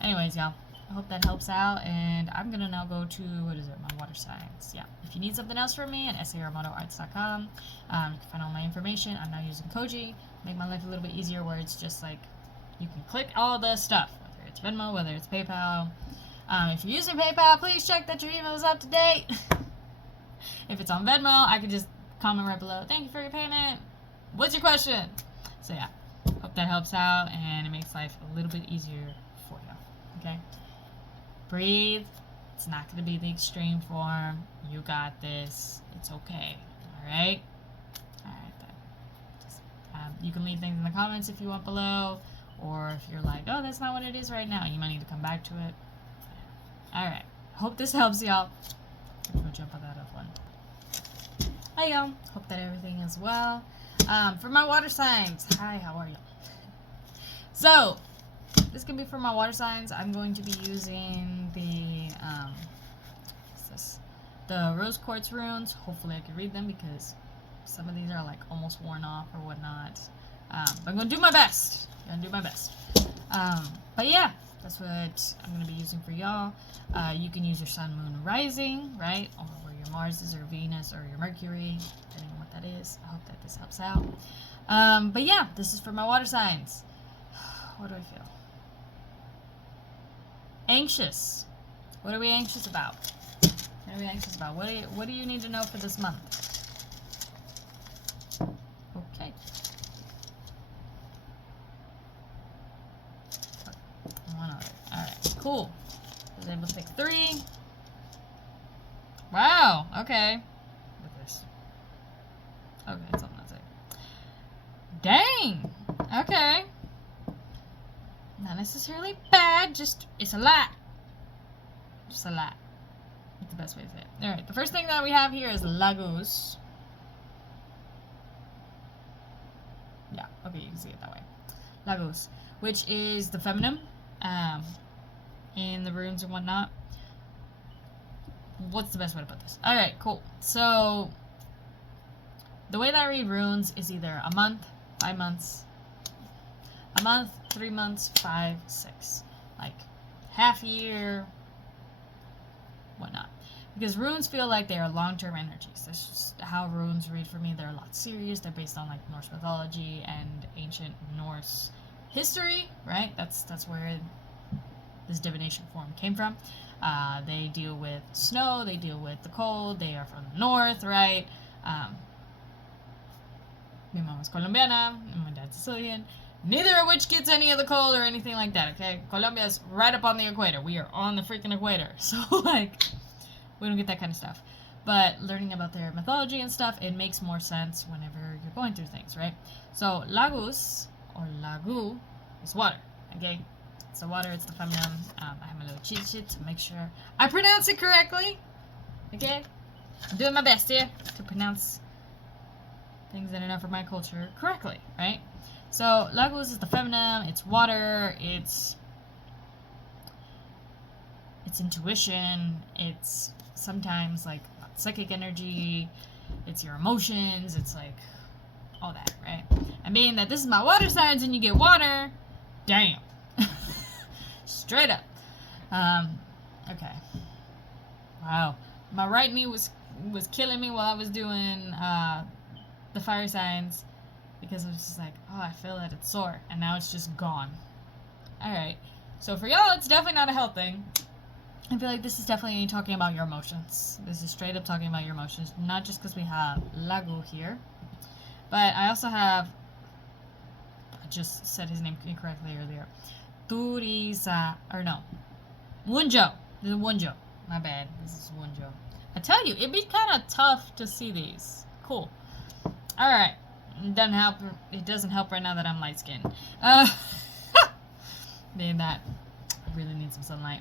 Anyways, y'all, I hope that helps out, and I'm gonna now go to, what is it, my water signs. Yeah, if you need something else from me, at SAArmatoArts.com, you can find all my information. I'm now using Koji, make my life a little bit easier, where it's just like, you can click all the stuff, whether it's Venmo, whether it's PayPal. If you're using PayPal, please check that your email is up to date. If it's on Venmo, I can just comment right below, thank you for your payment. What's your question? So yeah, hope that helps out and it makes life a little bit easier for you. Okay? Breathe. It's not going to be the extreme form. You got this. It's okay. Alright? Alright then. Just, you can leave things in the comments if you want below, or if you're like, oh, that's not what it is right now, you might need to come back to it. Alright. Hope this helps y'all. I'm going to jump on that up one. Hi y'all. Hope that everything is well. For my water signs, hi, how are you? So, this can be for my water signs. I'm going to be using the, what's this? The rose quartz runes. Hopefully I can read them, because some of these are like almost worn off or whatnot. But I'm going to do my best. But yeah, that's what I'm going to be using for y'all. You can use your sun, moon, rising, right? Or where your Mars is, or Venus, or your Mercury, depending on what that is. I hope that this helps out. But yeah, this is for my water signs. What do I feel? Anxious. What are we anxious about? What are we anxious about? What do you need to know for this month? Okay. One other. Alright, cool. I was able to pick 3. Wow, okay. With this. Okay, that's all I'm gonna say. Dang! Okay. Not necessarily bad, just it's a lot. Just a lot. That's the best way to say it. Alright, the first thing that we have here is Lagos. Yeah, okay, you can see it that way. Lagos, which is the feminine, in the runes and whatnot. What's the best way to put this? Alright, cool. So, the way that I read runes is either a month, 5 months, a month, 3 months, 5, 6. Like, half a year, whatnot. Because runes feel like they are long-term energies. That's just how runes read for me. They're a lot serious. They're based on, like, Norse mythology and ancient Norse history, right? That's where this divination form came from. They deal with snow. They deal with the cold. They are from the north, right? My mama's Colombiana, and my dad's Sicilian. Neither of which gets any of the cold or anything like that, okay? Colombia's right up on the equator. We are on the freaking equator. So, like, we don't get that kind of stuff. But learning about their mythology and stuff, it makes more sense whenever you're going through things, right? So, Lagos, or Lagu, is water, okay? It's the water, it's the feminine. I have my little cheat sheet to make sure I pronounce it correctly, okay? I'm doing my best here to pronounce things that are not from my culture correctly, right? So, Lagos is the feminine, it's water, it's intuition, it's sometimes like psychic energy, it's your emotions, it's like all that, right? And being that this is my water signs and you get water, damn. Straight up. Okay. Wow. My right knee was killing me while I was doing the fire signs, because I was just like, oh, I feel that it's sore, and now it's just gone. Alright, so for y'all, it's definitely not a health thing. I feel like this is definitely talking about your emotions. This is straight up talking about your emotions, not just because we have Lagu here, but I also have, I just said his name incorrectly earlier, Turisa, or no, Wunjo. This is Wunjo. My bad, this is Wunjo. I tell you, it'd be kind of tough to see these. Cool. Alright. It doesn't help right now that I'm light skinned. Being that I really need some sunlight.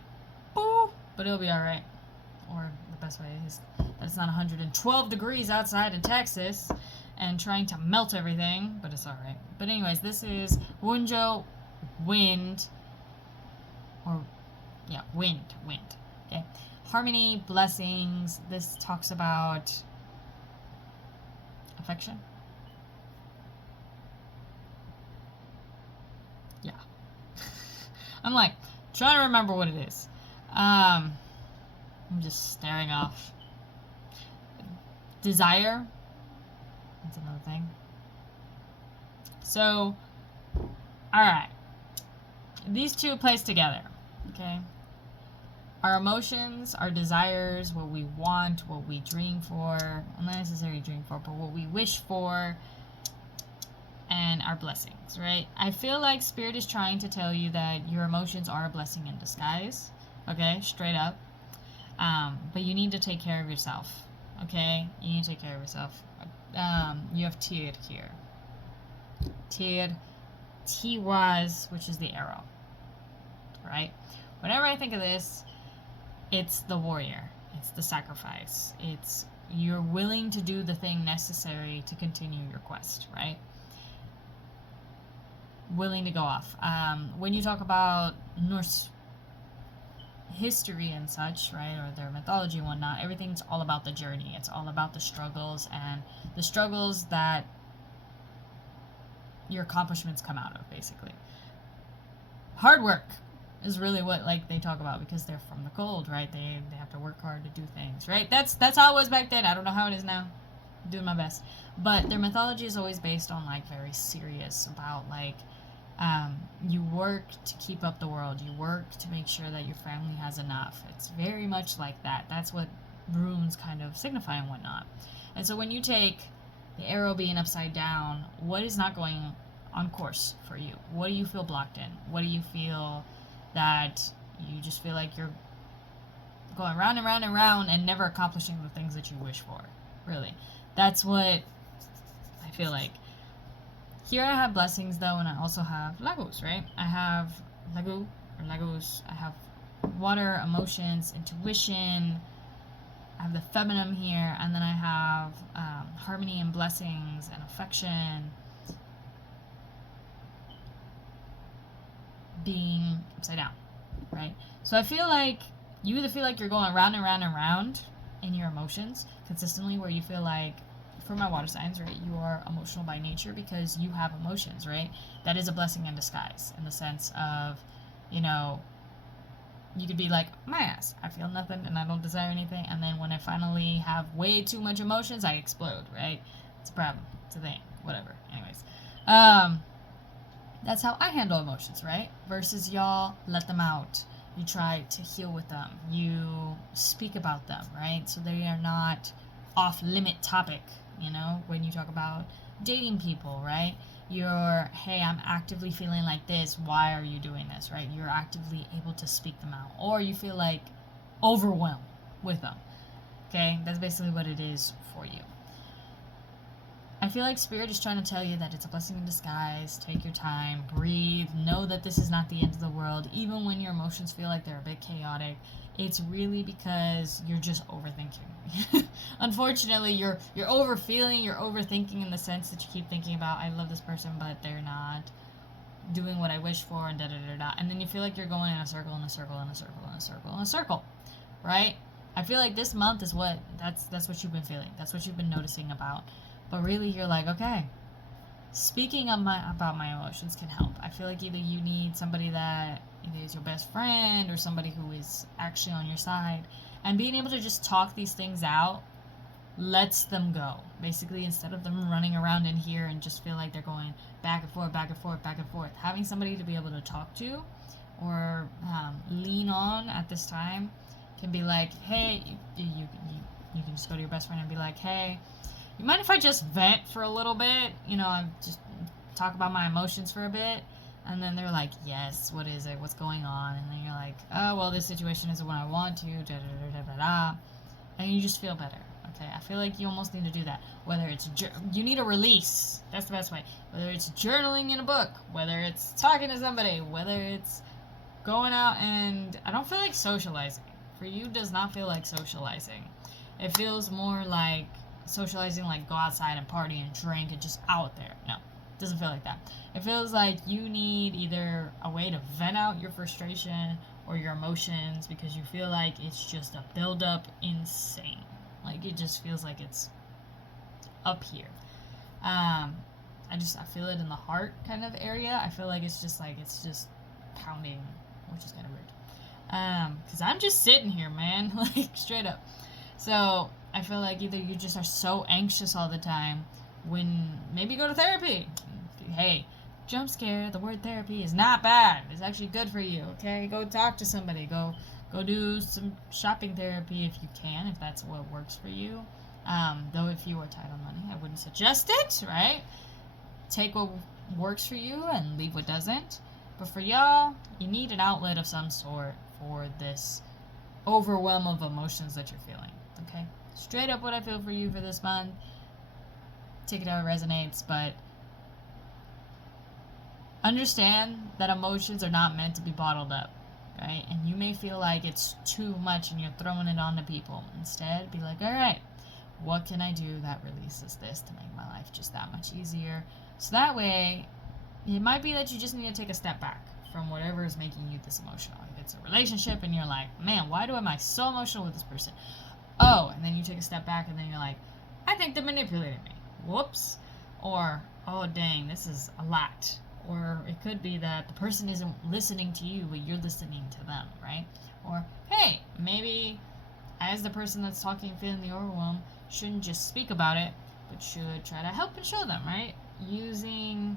Boo! But it'll be alright. Or the best way is that it's not 112 degrees outside in Texas and trying to melt everything, but it's alright. But anyways, this is Wunjo, wind. Or, yeah, wind. Okay. Harmony, blessings. This talks about affection. Yeah. I'm like trying to remember what it is. I'm just staring off. Desire. That's another thing. So, alright. These two place together. Okay. Our emotions, our desires, what we want, what we dream for, well, not necessarily dream for, but what we wish for, and our blessings, right? I feel like Spirit is trying to tell you that your emotions are a blessing in disguise, okay? Straight up. But you need to take care of yourself, okay? You need to take care of yourself. You have Tir here. Tir, Tiwaz, which is the arrow, right? Whenever I think of this, it's the warrior. It's the sacrifice. It's you're willing to do the thing necessary to continue your quest, right? Willing to go off. When you talk about Norse history and such, right, or their mythology and whatnot, everything's all about the journey. It's all about the struggles, and the struggles that your accomplishments come out of, basically. Hard work is really what, like, they talk about, because they're from the cold, right? They have to work hard to do things, right? That's how it was back then. I don't know how it is now. I'm doing my best. But their mythology is always based on, like, very serious about, like, you work to keep up the world. You work to make sure that your family has enough. It's very much like that. That's what runes kind of signify and whatnot. And so when you take the arrow being upside down, what is not going on course for you? What do you feel blocked in? What do you feel that you just feel like you're going round and round and round and never accomplishing the things that you wish for? Really. That's what I feel like. Here I have blessings though, and I also have Lagos, right? I have Lagos. I have water, emotions, intuition. I have the feminine here, and then I have harmony and blessings and affection being upside down, right? So I feel like you either feel like you're going round and round and round in your emotions consistently, where you feel like, for my water signs, right, you are emotional by nature because you have emotions, right? That is a blessing in disguise, in the sense of, you know, you could be like, my ass, I feel nothing and I don't desire anything, and then when I finally have way too much emotions, I explode, right? It's a problem. It's a thing. Whatever. Anyways. That's how I handle emotions, right? Versus y'all let them out. You try to heal with them. You speak about them, right? So they are not off-limit topic, you know? When you talk about dating people, right? You're, hey, I'm actively feeling like this. Why are you doing this, right? You're actively able to speak them out. Or you feel like overwhelmed with them, okay? That's basically what it is for you. I feel like Spirit is trying to tell you that it's a blessing in disguise. Take your time, breathe, know that this is not the end of the world. Even when your emotions feel like they're a bit chaotic, it's really because you're just overthinking. Unfortunately, you're overfeeling, you're overthinking in the sense that you keep thinking about, I love this person, but they're not doing what I wish for, and da-da-da-da. And then you feel like you're going in a circle, and a circle, and a circle, and a circle, and a circle, right? I feel like this month is that's what you've been feeling. That's what you've been noticing about. But really, you're like, okay, speaking about my emotions can help. I feel like either you need somebody that either is your best friend or somebody who is actually on your side. And being able to just talk these things out lets them go. Basically, instead of them running around in here and just feel like they're going back and forth, back and forth, back and forth. Having somebody to be able to talk to or lean on at this time can be like, hey, you can just go to your best friend and be like, hey, you mind if I just vent for a little bit? You know, I just talk about my emotions for a bit. And then they're like, yes, what is it? What's going on? And then you're like, oh, well, this situation isn't what I want to, da-da-da-da-da-da. And you just feel better, okay? I feel like you almost need to do that. Whether it's, you need a release. That's the best way. Whether it's journaling in a book, whether it's talking to somebody, whether it's going out and, I don't feel like socializing. For you, does not feel like socializing. It feels more like socializing, like go outside and party and drink and just out there. No, it doesn't feel like that. It feels like you need either a way to vent out your frustration or your emotions because you feel like it's just a build-up insane. Like it just feels like it's up here. I feel it in the heart kind of area. I feel like it's just pounding, which is kind of weird. Because I'm just sitting here, man, like straight up. So I feel like either you just are so anxious all the time, when maybe go to therapy. Hey, jump scare, the word therapy is not bad. It's actually good for you, okay? Go talk to somebody. Go do some shopping therapy if you can, if that's what works for you. Though if you are tight on money, I wouldn't suggest it, right? Take what works for you and leave what doesn't. But for y'all, you need an outlet of some sort for this overwhelm of emotions that you're feeling, okay? Straight up what I feel for you for this month. Take it how it resonates, but understand that emotions are not meant to be bottled up, right? And you may feel like it's too much and you're throwing it onto people. Instead, be like, all right, what can I do that releases this to make my life just that much easier? So that way, it might be that you just need to take a step back from whatever is making you this emotional. If it's a relationship and you're like, man, why am I so emotional with this person? Oh, and then you take a step back and then you're like, I think they manipulated me. Whoops. Or, oh, dang, this is a lot. Or it could be that the person isn't listening to you, but you're listening to them, right? Or, hey, maybe as the person that's talking, feeling the overwhelm, shouldn't just speak about it, but should try to help and show them, right? Using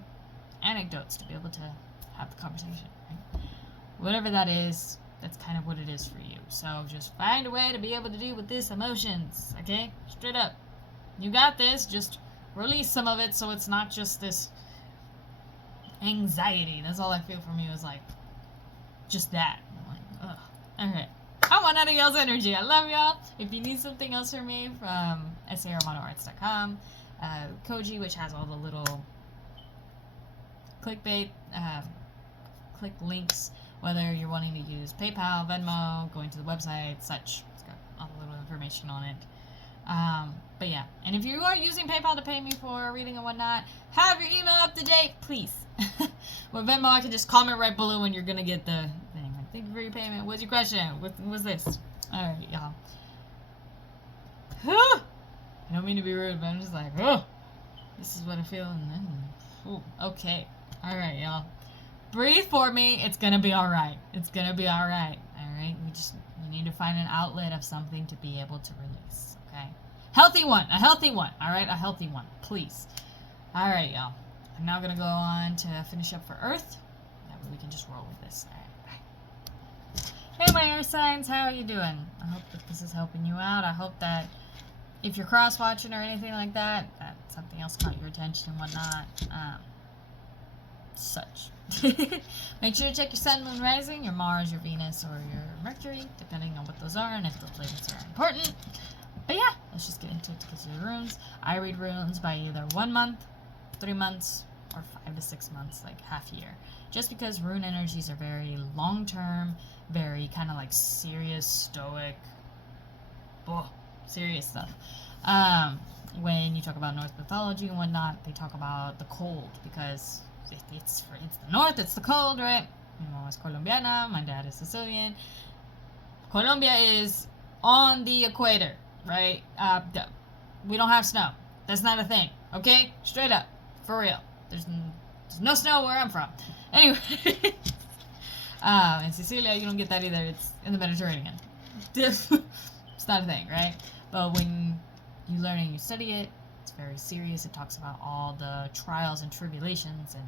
anecdotes to be able to have the conversation, right? Whatever that is, that's kind of what it is for you. So just find a way to be able to deal with these emotions, okay? Straight up. You got this. Just release some of it so it's not just this anxiety. That's all I feel from you is like just that. I'm like, ugh. Alright. I want out of y'all's energy. I love y'all. If you need something else from me, from SAArmatoArts.com, Koji, which has all the little clickbait, click links, whether you're wanting to use PayPal, Venmo, going to the website, such. It's got all the little information on it. But yeah, and if you are using PayPal to pay me for a reading and whatnot, have your email up to date, please. With Venmo, I can just comment right below when you're gonna get the thing. Like, thank you for your payment. What's your question? What's this? Alright, y'all. I don't mean to be rude, but I'm just like, oh, this is what I feel. And then, ooh, okay. Alright, y'all. Breathe for me. It's gonna be alright. It's gonna be alright. Alright? You need to find an outlet of something to be able to release. Okay? Healthy one. A healthy one. Alright? A healthy one. Please. Alright, y'all. I'm now gonna go on to finish up for Earth. That way we can just roll with this. Alright, bye. Hey, my air signs. How are you doing? I hope that this is helping you out. I hope that if you're cross-watching or anything like that, that something else caught your attention and whatnot. Such. Make sure to check your sun, moon, rising, your Mars, your Venus, or your Mercury, depending on what those are and if those planets are important. But yeah, let's just get into it to get to the runes. I read runes by either 1 month, 3 months, or 5 to 6 months, like half year. Just because rune energies are very long-term, very kind of like serious, stoic, serious stuff. When you talk about Norse mythology and whatnot, they talk about the cold because it's the north, it's the cold, right? My mom is Colombiana, my dad is Sicilian. Colombia is on the equator, right? We don't have snow. That's not a thing, okay? Straight up, for real. There's no snow where I'm from. Anyway, in Sicilia, you don't get that either. It's in the Mediterranean. It's not a thing, right? But when you learn and you study it, it's very serious. It talks about all the trials and tribulations and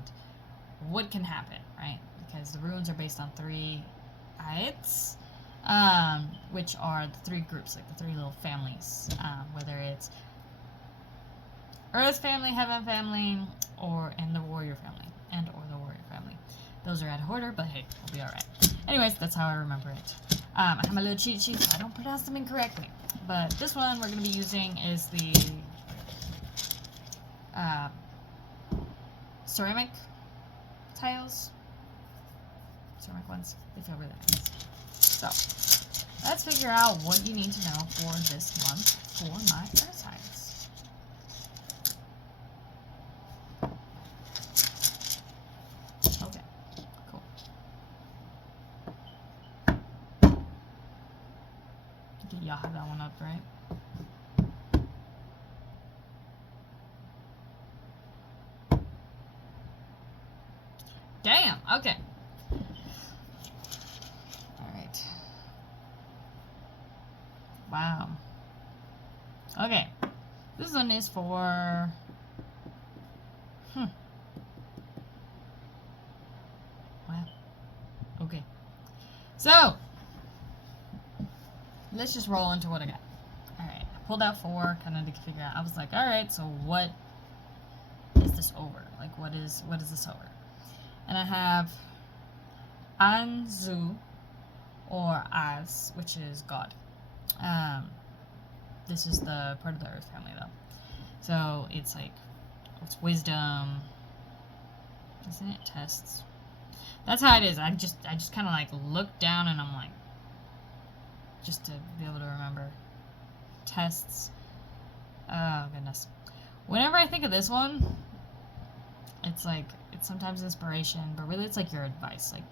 what can happen, right? Because the runes are based on 3 ayats, which are the 3 groups, like the 3 little families, whether it's Earth family, Heaven family, and the Warrior family, the Warrior family. Those are out of order, but hey, we'll be alright. Anyways, that's how I remember it. I have my little cheat sheet, so I don't pronounce them incorrectly. But this one we're going to be using is the ceramic tiles. Ceramic ones. They feel really nice. So, let's figure out what you need to know for this month for my air signs. Okay, cool. Y'all have that one up, right? Damn, okay. Alright. Wow. Okay. This one is for... Wow. Okay. So, let's just roll into what I got. Alright, I pulled out 4, kind of to figure out. I was like, alright, so what is this over? Like, what is this over? And I have Anzu, or Az, which is God. This is the part of the Earth family, though. So it's like, it's wisdom. Isn't it tests? That's how it is. I just kind of like look down and I'm like, just to be able to remember. Tests. Oh, goodness. Whenever I think of this one, it's like, it's sometimes inspiration, but really it's like your advice. Like,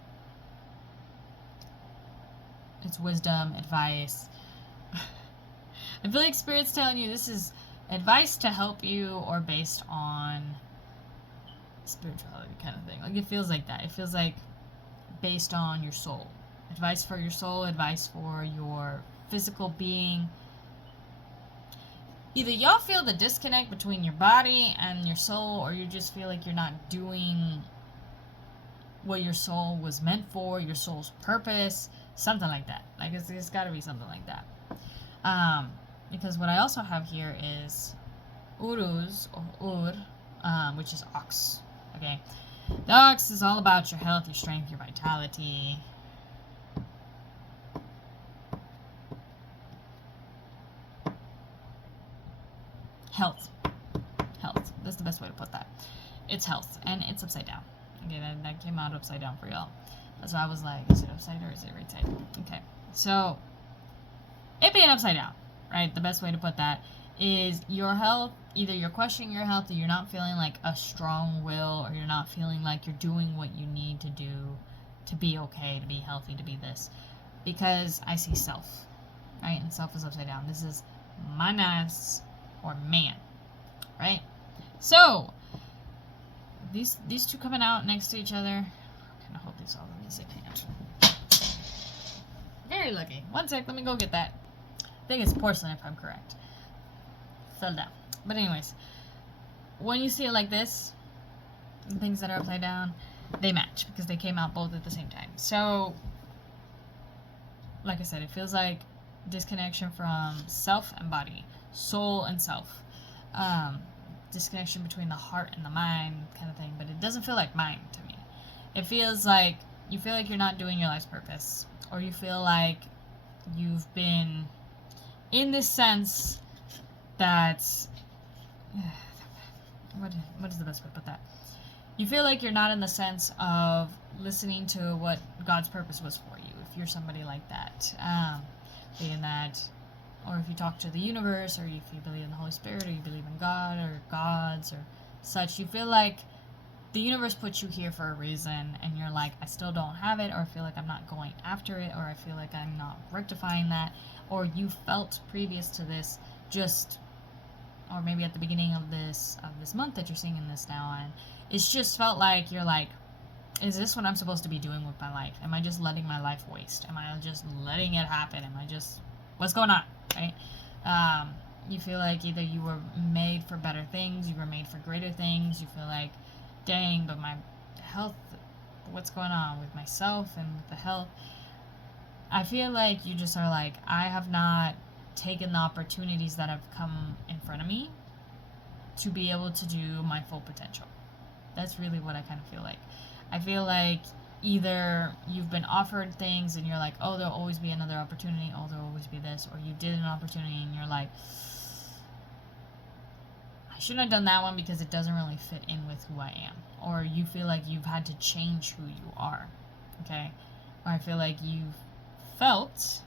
it's wisdom, advice. I feel like Spirit's telling you this is advice to help you or based on spirituality kind of thing. Like, it feels like that. It feels like based on your soul. Advice for your soul, advice for your physical being. Either y'all feel the disconnect between your body and your soul, or you just feel like you're not doing what your soul was meant for, your soul's purpose, Something like that. Like, it's got to be something like that. Because what I also have here is Uruz, or Ur, which is ox. Okay? The ox is all about your health, your strength, your vitality. Health. Health. That's the best way to put that. It's health. And it's upside down. Okay, that came out upside down for y'all. That's why I was like, is it upside or is it right side? Okay. So, it being upside down, right? The best way to put that is your health. Either you're questioning your health, or you're not feeling like a strong will, or you're not feeling like you're doing what you need to do to be okay, to be healthy, to be this. Because I see self, right? And self is upside down. This is manas, or man, right? So, these two coming out next to each other. I kind of hope these all in the same hand. Very lucky. One sec, let me go get that. I think it's porcelain if I'm correct. Fell down. But anyways, when you see it like this, things that are upside down, they match because they came out both at the same time. So, like I said, it feels like disconnection from self and body, soul and self. Disconnection between the heart and the mind kind of thing, but it doesn't feel like mind to me. It feels like you feel like you're not doing your life's purpose, or you feel like you've been in this sense that what is the best way to put that? You feel like you're not in the sense of listening to what God's purpose was for you, if you're somebody like that. Being that, or if you talk to the universe, or if you believe in the Holy Spirit, or you believe in God, or gods, or such, you feel like the universe put you here for a reason, and you're like, I still don't have it, or I feel like I'm not going after it, or I feel like I'm not rectifying that, or you felt previous to this, just, or maybe at the beginning of this month that you're seeing this now, and it's just felt like you're like, is this what I'm supposed to be doing with my life? Am I just letting my life waste? Am I just letting it happen? Am I just, what's going on, right? You feel like either you were made for better things, you were made for greater things, you feel like, dang, but my health, what's going on with myself and with the health? I feel like you just are like, I have not taken the opportunities that have come in front of me to be able to do my full potential. That's really what I kind of feel like. I feel like either you've been offered things and you're like, oh, there'll always be another opportunity, oh, there'll always be this, or you did an opportunity and you're like, I shouldn't have done that one because it doesn't really fit in with who I am. Or you feel like you've had to change who you are, okay? Or I feel like you've felt,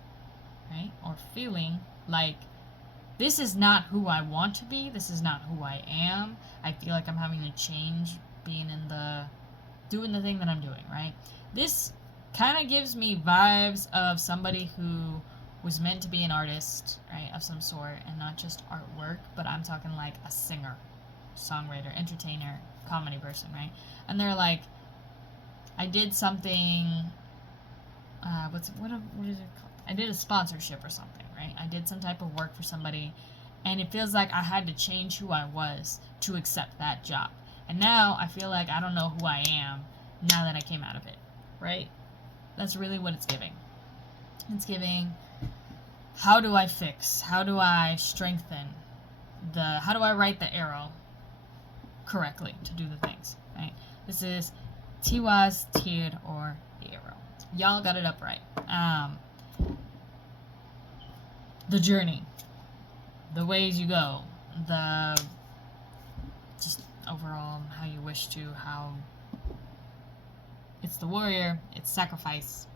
right, or feeling like this is not who I want to be, this is not who I am. I feel like I'm having to change being in doing the thing that I'm doing, right? This kind of gives me vibes of somebody who was meant to be an artist, right, of some sort, and not just artwork, but I'm talking like a singer, songwriter, entertainer, comedy person, right? And they're like, I did something, what is it called? I did a sponsorship or something, right? I did some type of work for somebody, and it feels like I had to change who I was to accept that job. And now I feel like I don't know who I am now that I came out of it, right? That's really what it's giving. It's giving, how do I fix? How do I strengthen how do I write the arrow correctly to do the things, right? This is Tiwa's Tir or the arrow. Y'all got it up right. The journey, the ways you go, the just overall how you wish to, how it's the warrior, it's sacrifice,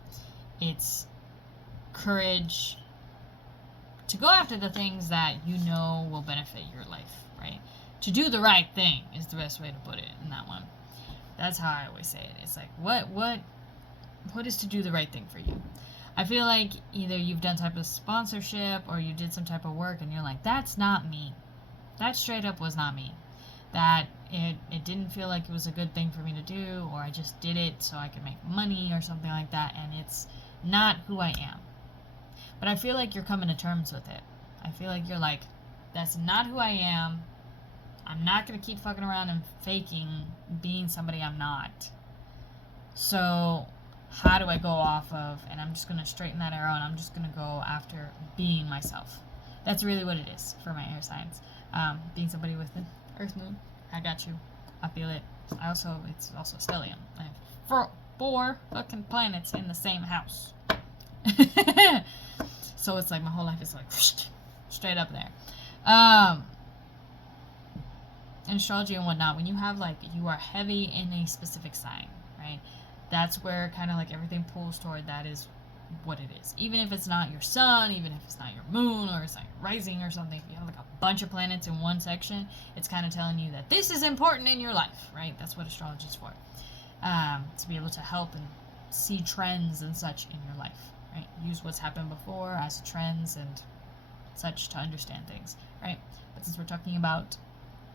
it's courage to go after the things that you know will benefit your life, right? To do the right thing is the best way to put it in that one. That's how I always say it. It's like, what is to do the right thing for you? I feel like either you've done type of sponsorship or you did some type of work and you're like, that's not me. That straight up was not me. That it didn't feel like it was a good thing for me to do, or I just did it so I could make money or something like that, and it's not who I am. But I feel like you're coming to terms with it. I feel like you're like, that's not who I am. I'm not going to keep fucking around and faking being somebody I'm not. So how do I go off of, and I'm just going to straighten that arrow, and I'm just going to go after being myself. That's really what it is for my air signs. Being somebody with an Earth moon, I got you. I feel it. It's also stellium. I have four fucking planets in the same house. So it's like my whole life is like straight up there. In astrology and whatnot, when you have like, you are heavy in a specific sign, right? That's where kind of like everything pulls toward that is what it is. Even if it's not your sun, even if it's not your moon, or it's not your rising or something, if you have like a bunch of planets in one section, it's kind of telling you that this is important in your life, right? That's what astrology is for. To be able to help and see trends and such in your life, right? Use what's happened before as trends and such to understand things, right? But since we're talking about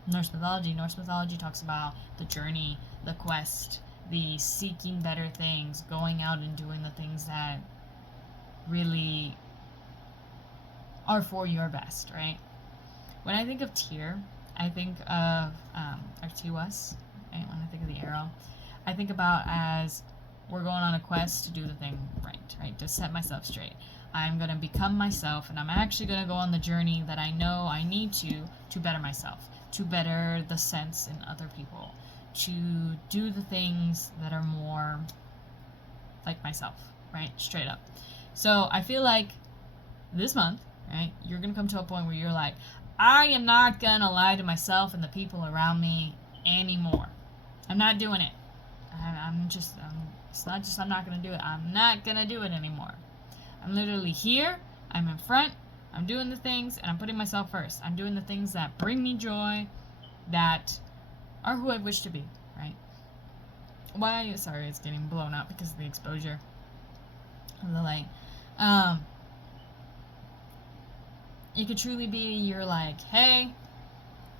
Norse mythology talks about the journey, the quest, the seeking better things, going out and doing the things that really are for your best, right? When I think of Tyr, I think of Artiwas, right? When I think of the arrow, I think about as we're going on a quest to do the thing right? To set myself straight. I'm going to become myself, and I'm actually going to go on the journey that I know I need to better myself, to better the sense in other people, to do the things that are more like myself, right? Straight up. So I feel like this month, right, you're going to come to a point where you're like, I am not going to lie to myself and the people around me anymore. I'm not doing it. It's not just I'm not going to do it. I'm not going to do it anymore. I'm literally here. I'm in front. I'm doing the things, and I'm putting myself first. I'm doing the things that bring me joy, that are who I wish to be, right? Sorry, it's getting blown up because of the exposure of the light. It could truly be you're like, hey,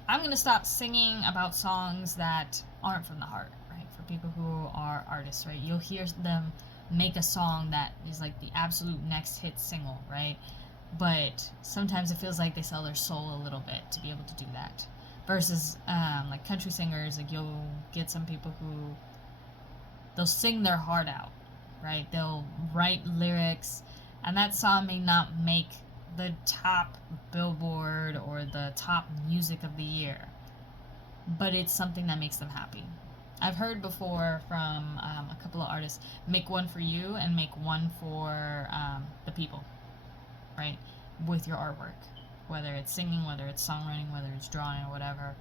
I'm going to stop singing about songs that aren't from the heart, right? For people who are artists, right? You'll hear them make a song that is like the absolute next hit single, right? But sometimes it feels like they sell their soul a little bit to be able to do that. Versus like country singers, like you'll get some people who they'll sing their heart out, right? They'll write lyrics, and that song may not make the top Billboard or the top music of the year, but it's something that makes them happy. I've heard before from a couple of artists, make one for you and make one for the people, right? With your artwork, whether it's singing, whether it's songwriting, whether it's drawing or whatever.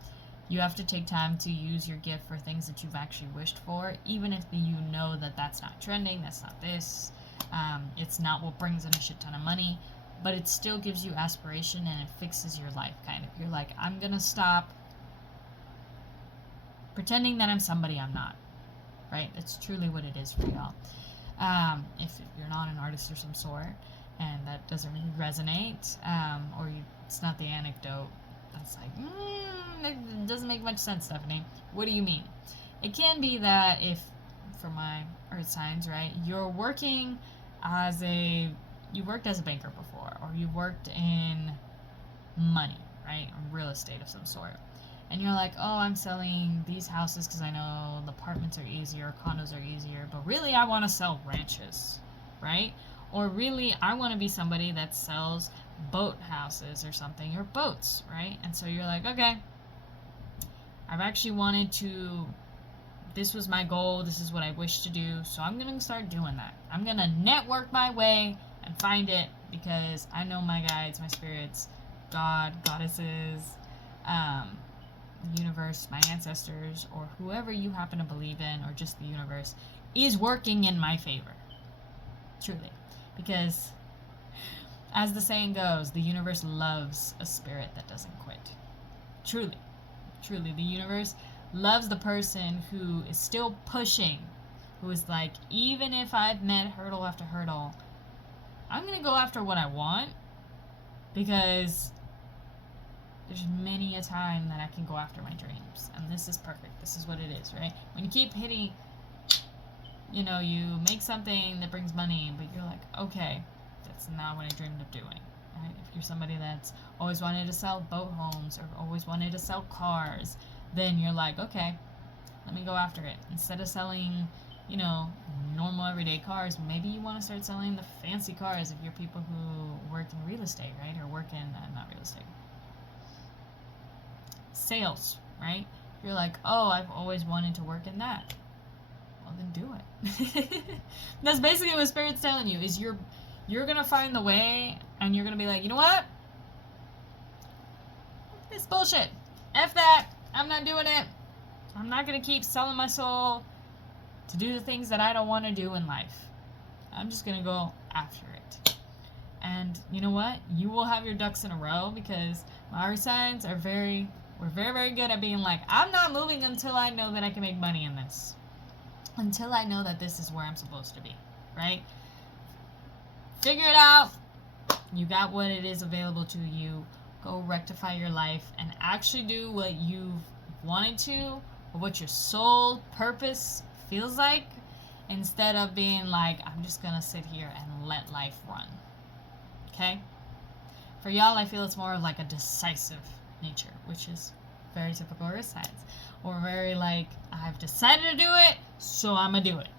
You have to take time to use your gift for things that you've actually wished for, even if you know that that's not trending, that's not this, it's not what brings in a shit ton of money, but it still gives you aspiration and it fixes your life, kind of. You're like, I'm gonna stop pretending that I'm somebody I'm not, right? That's truly what it is for y'all. If you're not an artist of some sort, and that doesn't really resonate, or it's not the anecdote, that's like, it doesn't make much sense, Stephanie. What do you mean? It can be that if, for my earth signs, right, you worked as a banker before, or you worked in money, right, or real estate of some sort, and you're like, oh, I'm selling these houses because I know the apartments are easier, condos are easier, but really I want to sell ranches, right? Or really I want to be somebody that sells boat houses or something, or boats, right? And so you're like, okay, I've actually wanted to, this was my goal, this is what I wish to do, so I'm going to start doing that. I'm going to network my way and find it, because I know my guides, my spirits, God, goddesses, the universe, my ancestors, or whoever you happen to believe in, or just the universe, is working in my favor. Truly. Because, as the saying goes, the universe loves a spirit that doesn't quit. Truly. Truly. The universe loves the person who is still pushing, who is like, even if I've met hurdle after hurdle, I'm going to go after what I want, because there's many a time that I can go after my dreams, and this is perfect. This is what it is, right? When you keep hitting, you make something that brings money, but you're like, okay, that's not what I dreamed of doing, right? If you're somebody that's always wanted to sell boat homes, or always wanted to sell cars, then you're like, okay, let me go after it. Instead of selling you know, normal everyday cars. Maybe you want to start selling the fancy cars if you're people who work in real estate, right? Or work in, not real estate, sales, right? You're like, oh, I've always wanted to work in that. Well, then do it. That's basically what Spirit's telling you, is you're going to find the way, and you're going to be like, you know what? This bullshit. F that. I'm not doing it. I'm not going to keep selling my soul to do the things that I don't want to do in life. I'm just going to go after it. And you know what? You will have your ducks in a row, because my Aries signs are we're very, very good at being like, I'm not moving until I know that I can make money in this. Until I know that this is where I'm supposed to be, right? Figure it out. You got what it is available to you. Go rectify your life and actually do what you've wanted to, or what your soul purpose feels like, instead of being like, I'm just gonna sit here and let life run. Okay? For y'all, I feel it's more of like a decisive nature, which is very typical Earth signs. Or very like, I've decided to do it, so I'm gonna do it.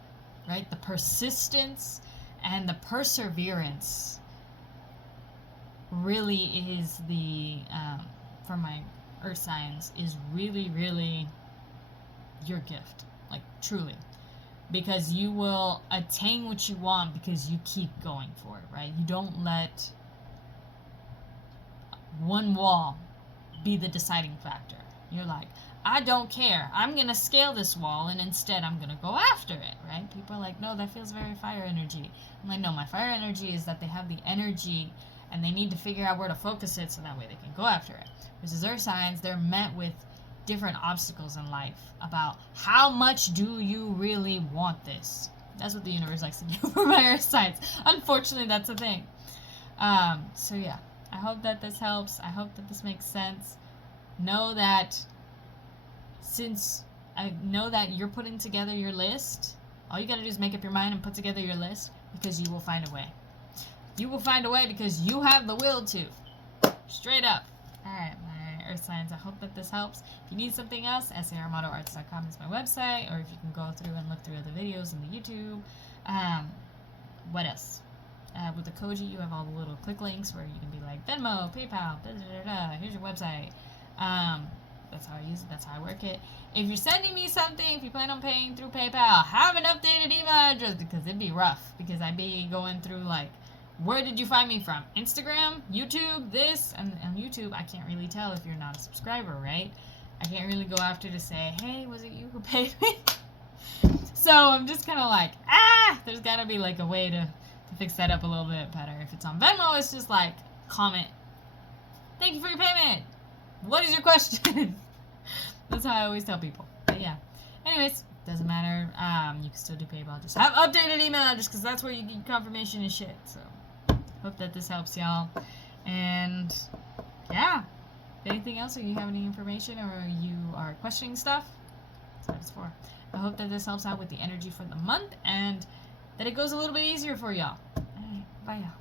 Right? The persistence and the perseverance really is the, for my Earth signs, is really, really your gift. Like, truly. Because you will attain what you want because you keep going for it, right? You don't let one wall be the deciding factor. You're like, I don't care. I'm going to scale this wall, and instead I'm going to go after it, right? People are like, no, that feels very fire energy. I'm like, no, my fire energy is that they have the energy and they need to figure out where to focus it so that way they can go after it. Versus Earth signs, they're met with different obstacles in life about how much do you really want this. That's what the universe likes to do for my Earth signs. Unfortunately, that's the thing. So yeah, I hope that this helps. I hope that this makes sense. Know that since I know that you're putting together your list, all you gotta do is make up your mind and put together your list, because you will find a way. You will find a way because you have the will to. Straight up. Alright, my Earth signs, I hope that this helps. If you need something else, SAArmatoArts.com is my website, or if you can go through and look through other videos in the YouTube. What else? With the Koji, you have all the little click links where you can be like, Venmo, PayPal, here's your website. That's how I use it. That's how I work it. If you're sending me something, if you plan on paying through PayPal, have an updated email address, because it'd be rough. Because I'd be going through like, where did you find me from? Instagram, YouTube, this, and on YouTube, I can't really tell if you're not a subscriber, right? I can't really go after to say, hey, was it you who paid me? So I'm just kind of like, there's got to be like a way to fix that up a little bit better. If it's on Venmo, it's just like, comment, thank you for your payment. What is your question? That's how I always tell people. But yeah. Anyways, doesn't matter. You can still do PayPal. Just have updated email address, because that's where you get confirmation and shit. So, hope that this helps y'all. And, yeah. If anything else, or you have any information, or you are questioning stuff, that's what it's for. I hope that this helps out with the energy for the month, and that it goes a little bit easier for y'all. Alright, bye y'all.